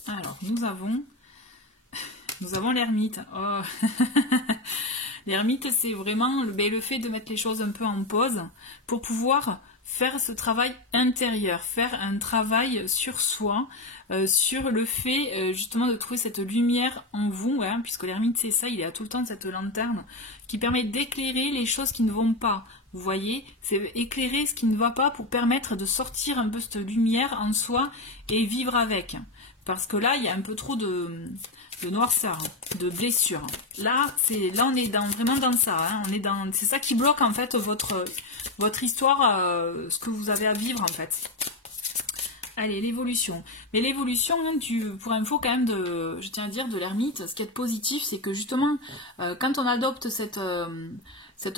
Alors, nous avons l'ermite. Oh. L'ermite, c'est vraiment le fait de mettre les choses un peu en pause pour pouvoir faire ce travail intérieur, faire un travail sur soi, sur le fait justement de trouver cette lumière en vous, hein, puisque l'ermite c'est ça, il a tout le temps cette lanterne qui permet d'éclairer les choses qui ne vont pas. Vous voyez, c'est éclairer ce qui ne va pas pour permettre de sortir un peu cette lumière en soi et vivre avec. Parce que là, il y a un peu trop de noirceur, de blessure. Là, on est vraiment dans ça. Hein. C'est ça qui bloque en fait votre histoire, ce que vous avez à vivre en fait. Allez, l'évolution. Mais l'évolution, hein, pour info quand même, je tiens à dire, de l'ermite, ce qui est positif, c'est que justement, quand on adopte cette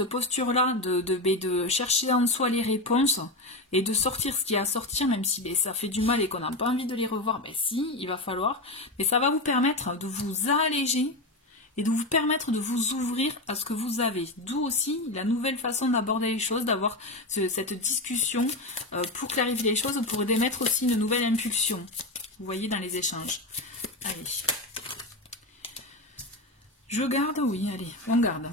posture-là de chercher en soi les réponses et de sortir ce qu'il y a à sortir, même si ça fait du mal et qu'on n'a pas envie de les revoir, si, il va falloir. Mais ça va vous permettre de vous alléger et de vous permettre de vous ouvrir à ce que vous avez. D'où aussi la nouvelle façon d'aborder les choses, d'avoir cette discussion pour clarifier les choses, pour émettre aussi une nouvelle impulsion. Vous voyez, dans les échanges. Allez. Je garde, oui, allez, on garde.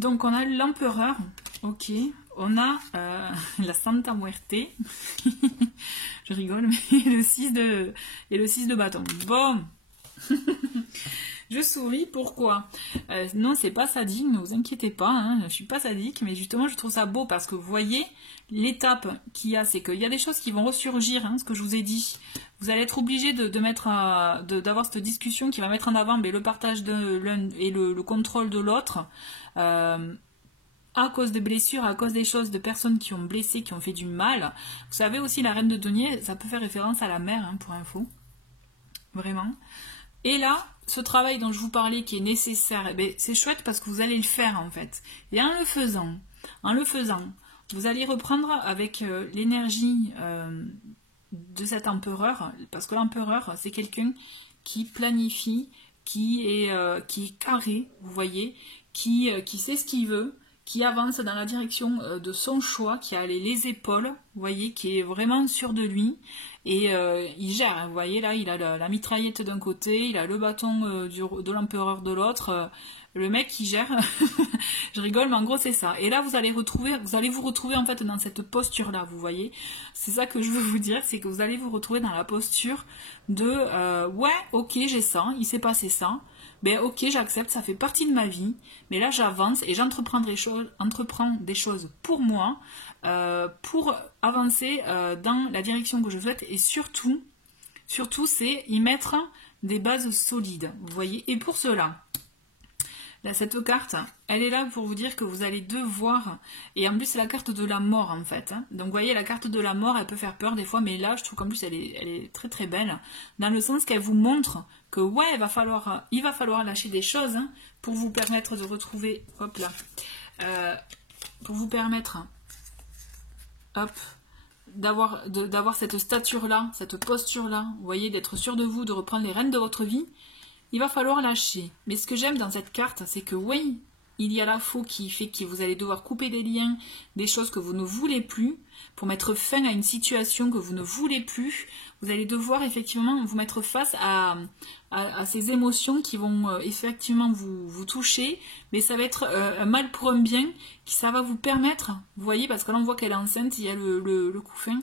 Donc on a l'empereur, ok, on a la Santa Muerte, je rigole, mais le 6 de bâton. Bon, Je souris, pourquoi? Non, c'est pas sadique, ne vous inquiétez pas, hein, je suis pas sadique, mais justement je trouve ça beau parce que vous voyez, l'étape qu'il y a, c'est qu'il y a des choses qui vont ressurgir, hein, ce que je vous ai dit. Vous allez être obligé d'avoir cette discussion qui va mettre en avant le partage de l'un et le contrôle de l'autre, à cause des blessures, à cause des choses de personnes qui ont blessé, qui ont fait du mal. Vous savez aussi, la reine de denier, ça peut faire référence à la mère, hein, pour info. Vraiment. Et là, ce travail dont je vous parlais qui est nécessaire, eh bien, c'est chouette parce que vous allez le faire en fait. Et en le faisant, vous allez reprendre avec l'énergie de cet empereur, parce que l'empereur, c'est quelqu'un qui planifie, qui est carré, vous voyez, qui sait ce qu'il veut, qui avance dans la direction de son choix, qui a les épaules, vous voyez, qui est vraiment sûr de lui, et il gère, vous voyez, là, il a la mitraillette d'un côté, il a le bâton de l'empereur de l'autre, le mec qui gère, je rigole, mais en gros c'est ça. Et là vous allez vous retrouver en fait dans cette posture-là, vous voyez. C'est ça que je veux vous dire, c'est que vous allez vous retrouver dans la posture de ouais, ok, j'ai ça, il s'est passé ça. Ben ok, j'accepte, ça fait partie de ma vie, mais là j'avance et j'entreprends des choses pour moi, pour avancer dans la direction que je souhaite, et surtout c'est y mettre des bases solides, vous voyez. Et pour cela, là, cette carte, elle est là pour vous dire que vous allez devoir, et en plus c'est la carte de la mort en fait, hein. Donc vous voyez, la carte de la mort, elle peut faire peur des fois, mais là je trouve qu'en plus elle est très très belle, dans le sens qu'elle vous montre que ouais, il va falloir lâcher des choses, hein, pour vous permettre de retrouver, hop là, pour vous permettre, hop, d'avoir cette stature-là, cette posture-là, vous voyez, d'être sûr de vous, de reprendre les rênes de votre vie. Il va falloir lâcher. Mais ce que j'aime dans cette carte, c'est que oui, il y a la faux qui fait que vous allez devoir couper des liens, des choses que vous ne voulez plus, pour mettre fin à une situation que vous ne voulez plus. Vous allez devoir effectivement vous mettre face à ces émotions qui vont effectivement vous toucher, mais ça va être un mal pour un bien, qui ça va vous permettre, vous voyez, parce que là on voit qu'elle est enceinte, il y a le couffin,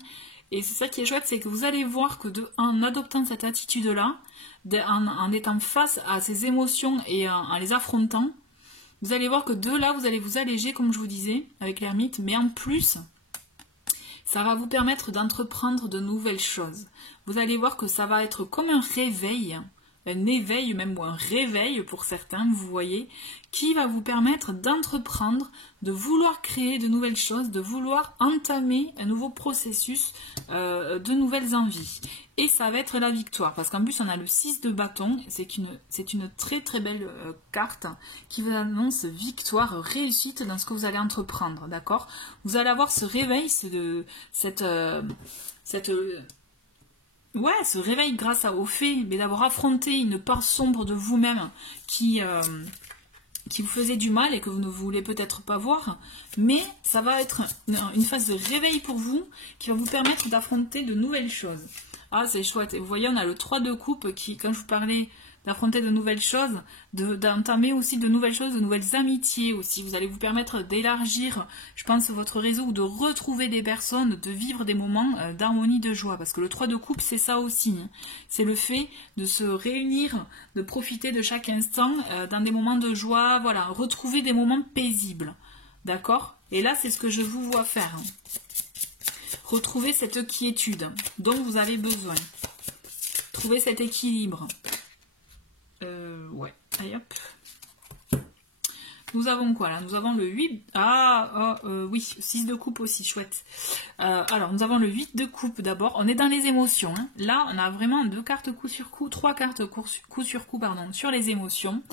et c'est ça qui est chouette, c'est que vous allez voir que en adoptant cette attitude-là, en étant face à ces émotions et en les affrontant, vous allez voir que de là, vous allez vous alléger, comme je vous disais, avec l'ermite, mais en plus, ça va vous permettre d'entreprendre de nouvelles choses. Vous allez voir que ça va être comme un réveil, un éveil même, ou un réveil pour certains, vous voyez, qui va vous permettre d'entreprendre, de vouloir créer de nouvelles choses, de vouloir entamer un nouveau processus, de nouvelles envies. Et ça va être la victoire, parce qu'en plus on a le 6 de bâton, c'est une très très belle carte qui vous annonce victoire, réussite dans ce que vous allez entreprendre, d'accord? Vous allez avoir ce réveil, ce réveil grâce au fait d'avoir affronté une part sombre de vous-même qui vous faisait du mal et que vous ne voulez peut-être pas voir, mais ça va être une phase de réveil pour vous qui va vous permettre d'affronter de nouvelles choses. Ah, c'est chouette. Et vous voyez, on a le 3 de coupe qui, quand je vous parlais d'affronter de nouvelles choses, d'entamer aussi de nouvelles choses, de nouvelles amitiés aussi. Vous allez vous permettre d'élargir, je pense, votre réseau, ou de retrouver des personnes, de vivre des moments d'harmonie, de joie. Parce que le 3 de coupe, c'est ça aussi, hein. C'est le fait de se réunir, de profiter de chaque instant dans des moments de joie, voilà, retrouver des moments paisibles. D'accord? Et là, c'est ce que je vous vois faire, hein. Retrouver cette quiétude dont vous avez besoin. Trouver cet équilibre. Ouais, allez hop. Nous avons quoi là? Nous avons le 8. Oui, 6 de coupe aussi, chouette. Alors, nous avons le 8 de coupe d'abord. On est dans les émotions, hein. Là, on a vraiment 2 cartes coup sur coup, 3 cartes coup sur coup, pardon, sur les émotions.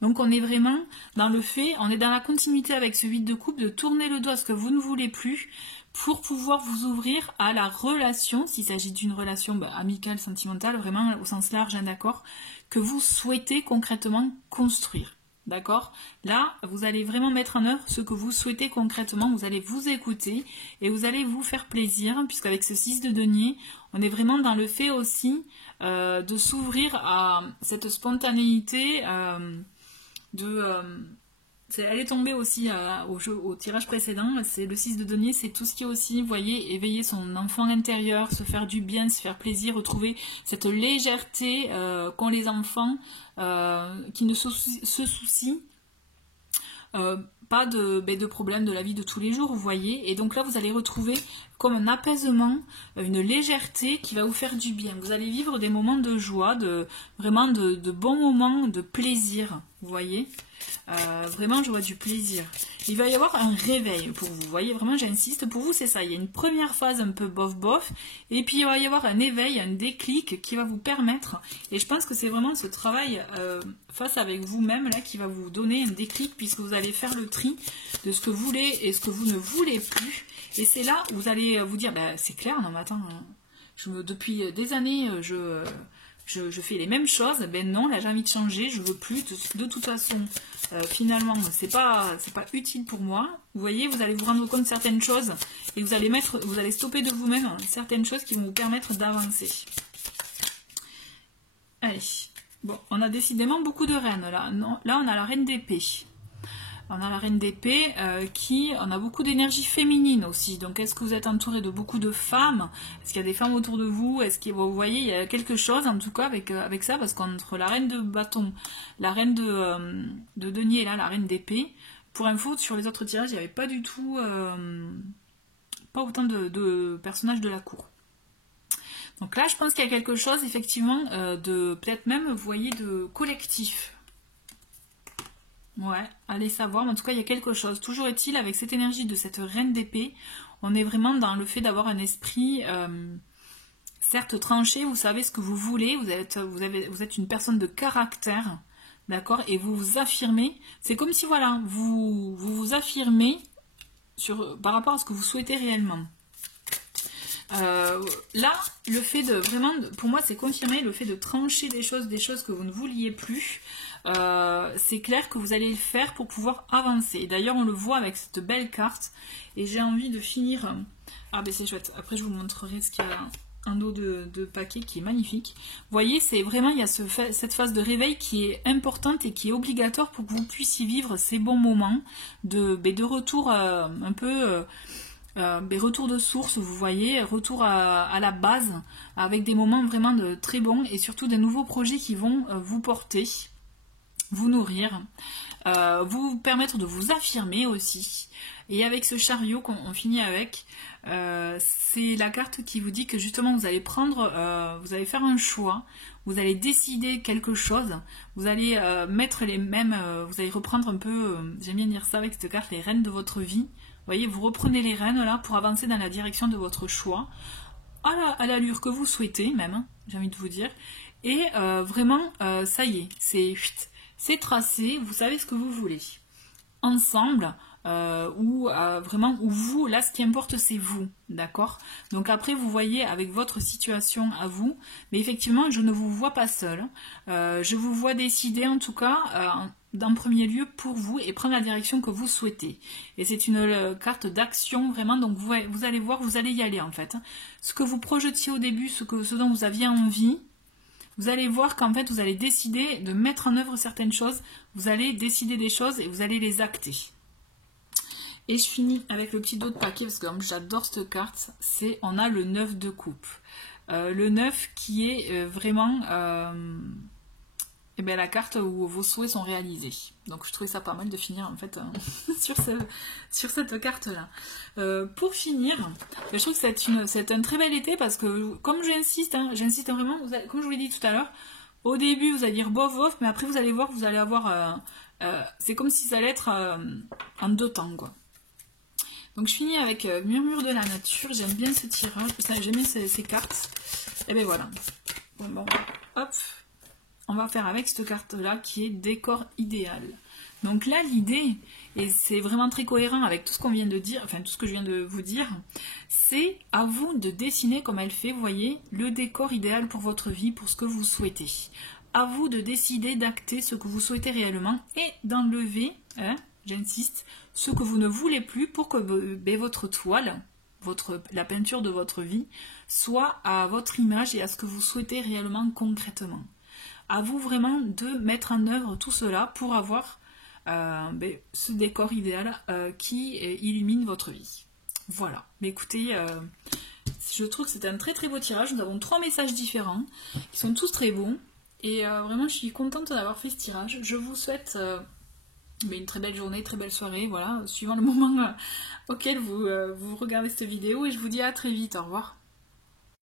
Donc, on est vraiment dans le fait, on est dans la continuité avec ce 8 de coupe, de tourner le dos à ce que vous ne voulez plus, pour pouvoir vous ouvrir à la relation, s'il s'agit d'une relation amicale, sentimentale, vraiment au sens large, hein, d'accord, que vous souhaitez concrètement construire. D'accord? Là, vous allez vraiment mettre en œuvre ce que vous souhaitez concrètement, vous allez vous écouter et vous allez vous faire plaisir, puisqu'avec ce 6 de denier, on est vraiment dans le fait aussi de s'ouvrir à cette spontanéité, Elle est tombée aussi au tirage précédent, c'est le 6 de denier, c'est tout ce qui est aussi, vous voyez, éveiller son enfant intérieur, se faire du bien, se faire plaisir, retrouver cette légèreté qu'ont les enfants qui ne se soucient pas de problèmes de la vie de tous les jours, vous voyez. Et donc là, vous allez retrouver comme un apaisement, une légèreté qui va vous faire du bien. Vous allez vivre des moments de joie, vraiment de bons moments, de plaisir, vous voyez. Vraiment, je vois du plaisir. Il va y avoir un réveil pour vous. Vous voyez, vraiment, j'insiste. Pour vous, c'est ça. Il y a une première phase un peu bof-bof. Et puis, il va y avoir un éveil, un déclic qui va vous permettre. Et je pense que c'est vraiment ce travail face avec vous-même là qui va vous donner un déclic puisque vous allez faire le tri de ce que vous voulez et ce que vous ne voulez plus. Et c'est là où vous allez vous dire, bah, c'est clair, non mais attends, depuis des années, je fais les mêmes choses, ben non, là j'ai envie de changer, je veux plus, de toute façon, finalement, c'est pas utile pour moi. Vous voyez, vous allez vous rendre compte de certaines choses et vous allez stopper de vous-même certaines choses qui vont vous permettre d'avancer. Allez, bon, on a décidément beaucoup de reines là. Non, là on a la reine d'épée. On a la reine d'épée on a beaucoup d'énergie féminine aussi. Donc est-ce que vous êtes entouré de beaucoup de femmes? Est-ce qu'il y a des femmes autour de vous? Est-ce que vous voyez, il y a quelque chose en tout cas avec ça, parce qu'entre la reine de bâton, la reine de denier et là, la reine d'épée, pour info, sur les autres tirages, il n'y avait pas du tout, pas autant de personnages de la cour. Donc là, je pense qu'il y a quelque chose, effectivement, de peut-être même, vous voyez, de collectif. Ouais, allez savoir, mais en tout cas il y a quelque chose. Toujours est-il, avec cette énergie de cette reine d'épée, on est vraiment dans le fait d'avoir un esprit certes tranché, vous savez ce que vous voulez, vous êtes une personne de caractère, d'accord, et vous vous affirmez, c'est comme si voilà, vous affirmez par rapport à ce que vous souhaitez réellement. Là, le fait de vraiment, pour moi c'est confirmé, le fait de trancher des choses que vous ne vouliez plus, c'est clair que vous allez le faire pour pouvoir avancer. Et d'ailleurs on le voit avec cette belle carte, et j'ai envie de finir, ah ben c'est chouette, après je vous montrerai ce qu'il y a, un dos de paquet qui est magnifique. Vous voyez, c'est vraiment, il y a cette phase de réveil qui est importante et qui est obligatoire pour que vous puissiez vivre ces bons moments de retour un peu... retour de source, vous voyez, retour à la base, avec des moments vraiment très bons et surtout des nouveaux projets qui vont vous porter, vous nourrir, vous permettre de vous affirmer aussi. Et avec ce chariot qu'on finit avec, c'est la carte qui vous dit que justement vous allez vous allez faire un choix, vous allez décider quelque chose, vous allez mettre vous allez reprendre un peu, j'aime bien dire ça avec cette carte, les rênes de votre vie. Vous voyez, vous reprenez les rênes là pour avancer dans la direction de votre choix, à l'allure que vous souhaitez même, hein, j'ai envie de vous dire. Et vraiment, ça y est, c'est tracé, vous savez ce que vous voulez. Ensemble, vraiment, où vous, là ce qui importe c'est vous, d'accord? Donc après vous voyez avec votre situation à vous, mais effectivement je ne vous vois pas seul, je vous vois décider en tout cas d'un premier lieu pour vous et prendre la direction que vous souhaitez. Et c'est une carte d'action vraiment, donc vous allez voir, vous allez y aller en fait. Ce que vous projetiez au début, ce dont vous aviez envie, vous allez voir qu'en fait vous allez décider de mettre en œuvre certaines choses, vous allez décider des choses et vous allez les acter. Et je finis avec le petit dos de paquet parce que j'adore cette carte, on a le 9 de coupe. Le 9 qui est vraiment la carte où vos souhaits sont réalisés. Donc je trouvais ça pas mal de finir en fait sur cette carte là. Pour finir, je trouve que c'est un très bel été parce que comme j'insiste vraiment, comme je vous l'ai dit tout à l'heure, au début vous allez dire bof bof, mais après vous allez voir, vous allez avoir c'est comme si ça allait être en deux temps quoi. Donc je finis avec Murmure de la nature, j'aime bien ce tirage, j'aime bien ces cartes. Et ben voilà. Bon, hop, on va faire avec cette carte là qui est décor idéal. Donc là l'idée, et c'est vraiment très cohérent avec tout ce qu'on vient de dire, enfin tout ce que je viens de vous dire, c'est à vous de dessiner comme elle fait, vous voyez, le décor idéal pour votre vie, pour ce que vous souhaitez. À vous de décider d'acter ce que vous souhaitez réellement et d'enlever, j'insiste, ce que vous ne voulez plus pour que votre toile, la peinture de votre vie, soit à votre image et à ce que vous souhaitez réellement concrètement. À vous vraiment de mettre en œuvre tout cela pour avoir ce décor idéal qui illumine votre vie. Voilà, mais écoutez, je trouve que c'est un très très beau tirage. Nous avons 3 messages différents qui sont tous très bons et vraiment je suis contente d'avoir fait ce tirage. Je vous souhaite une très belle journée, très belle soirée, voilà, suivant le moment auquel vous regardez cette vidéo, et je vous dis à très vite, au revoir.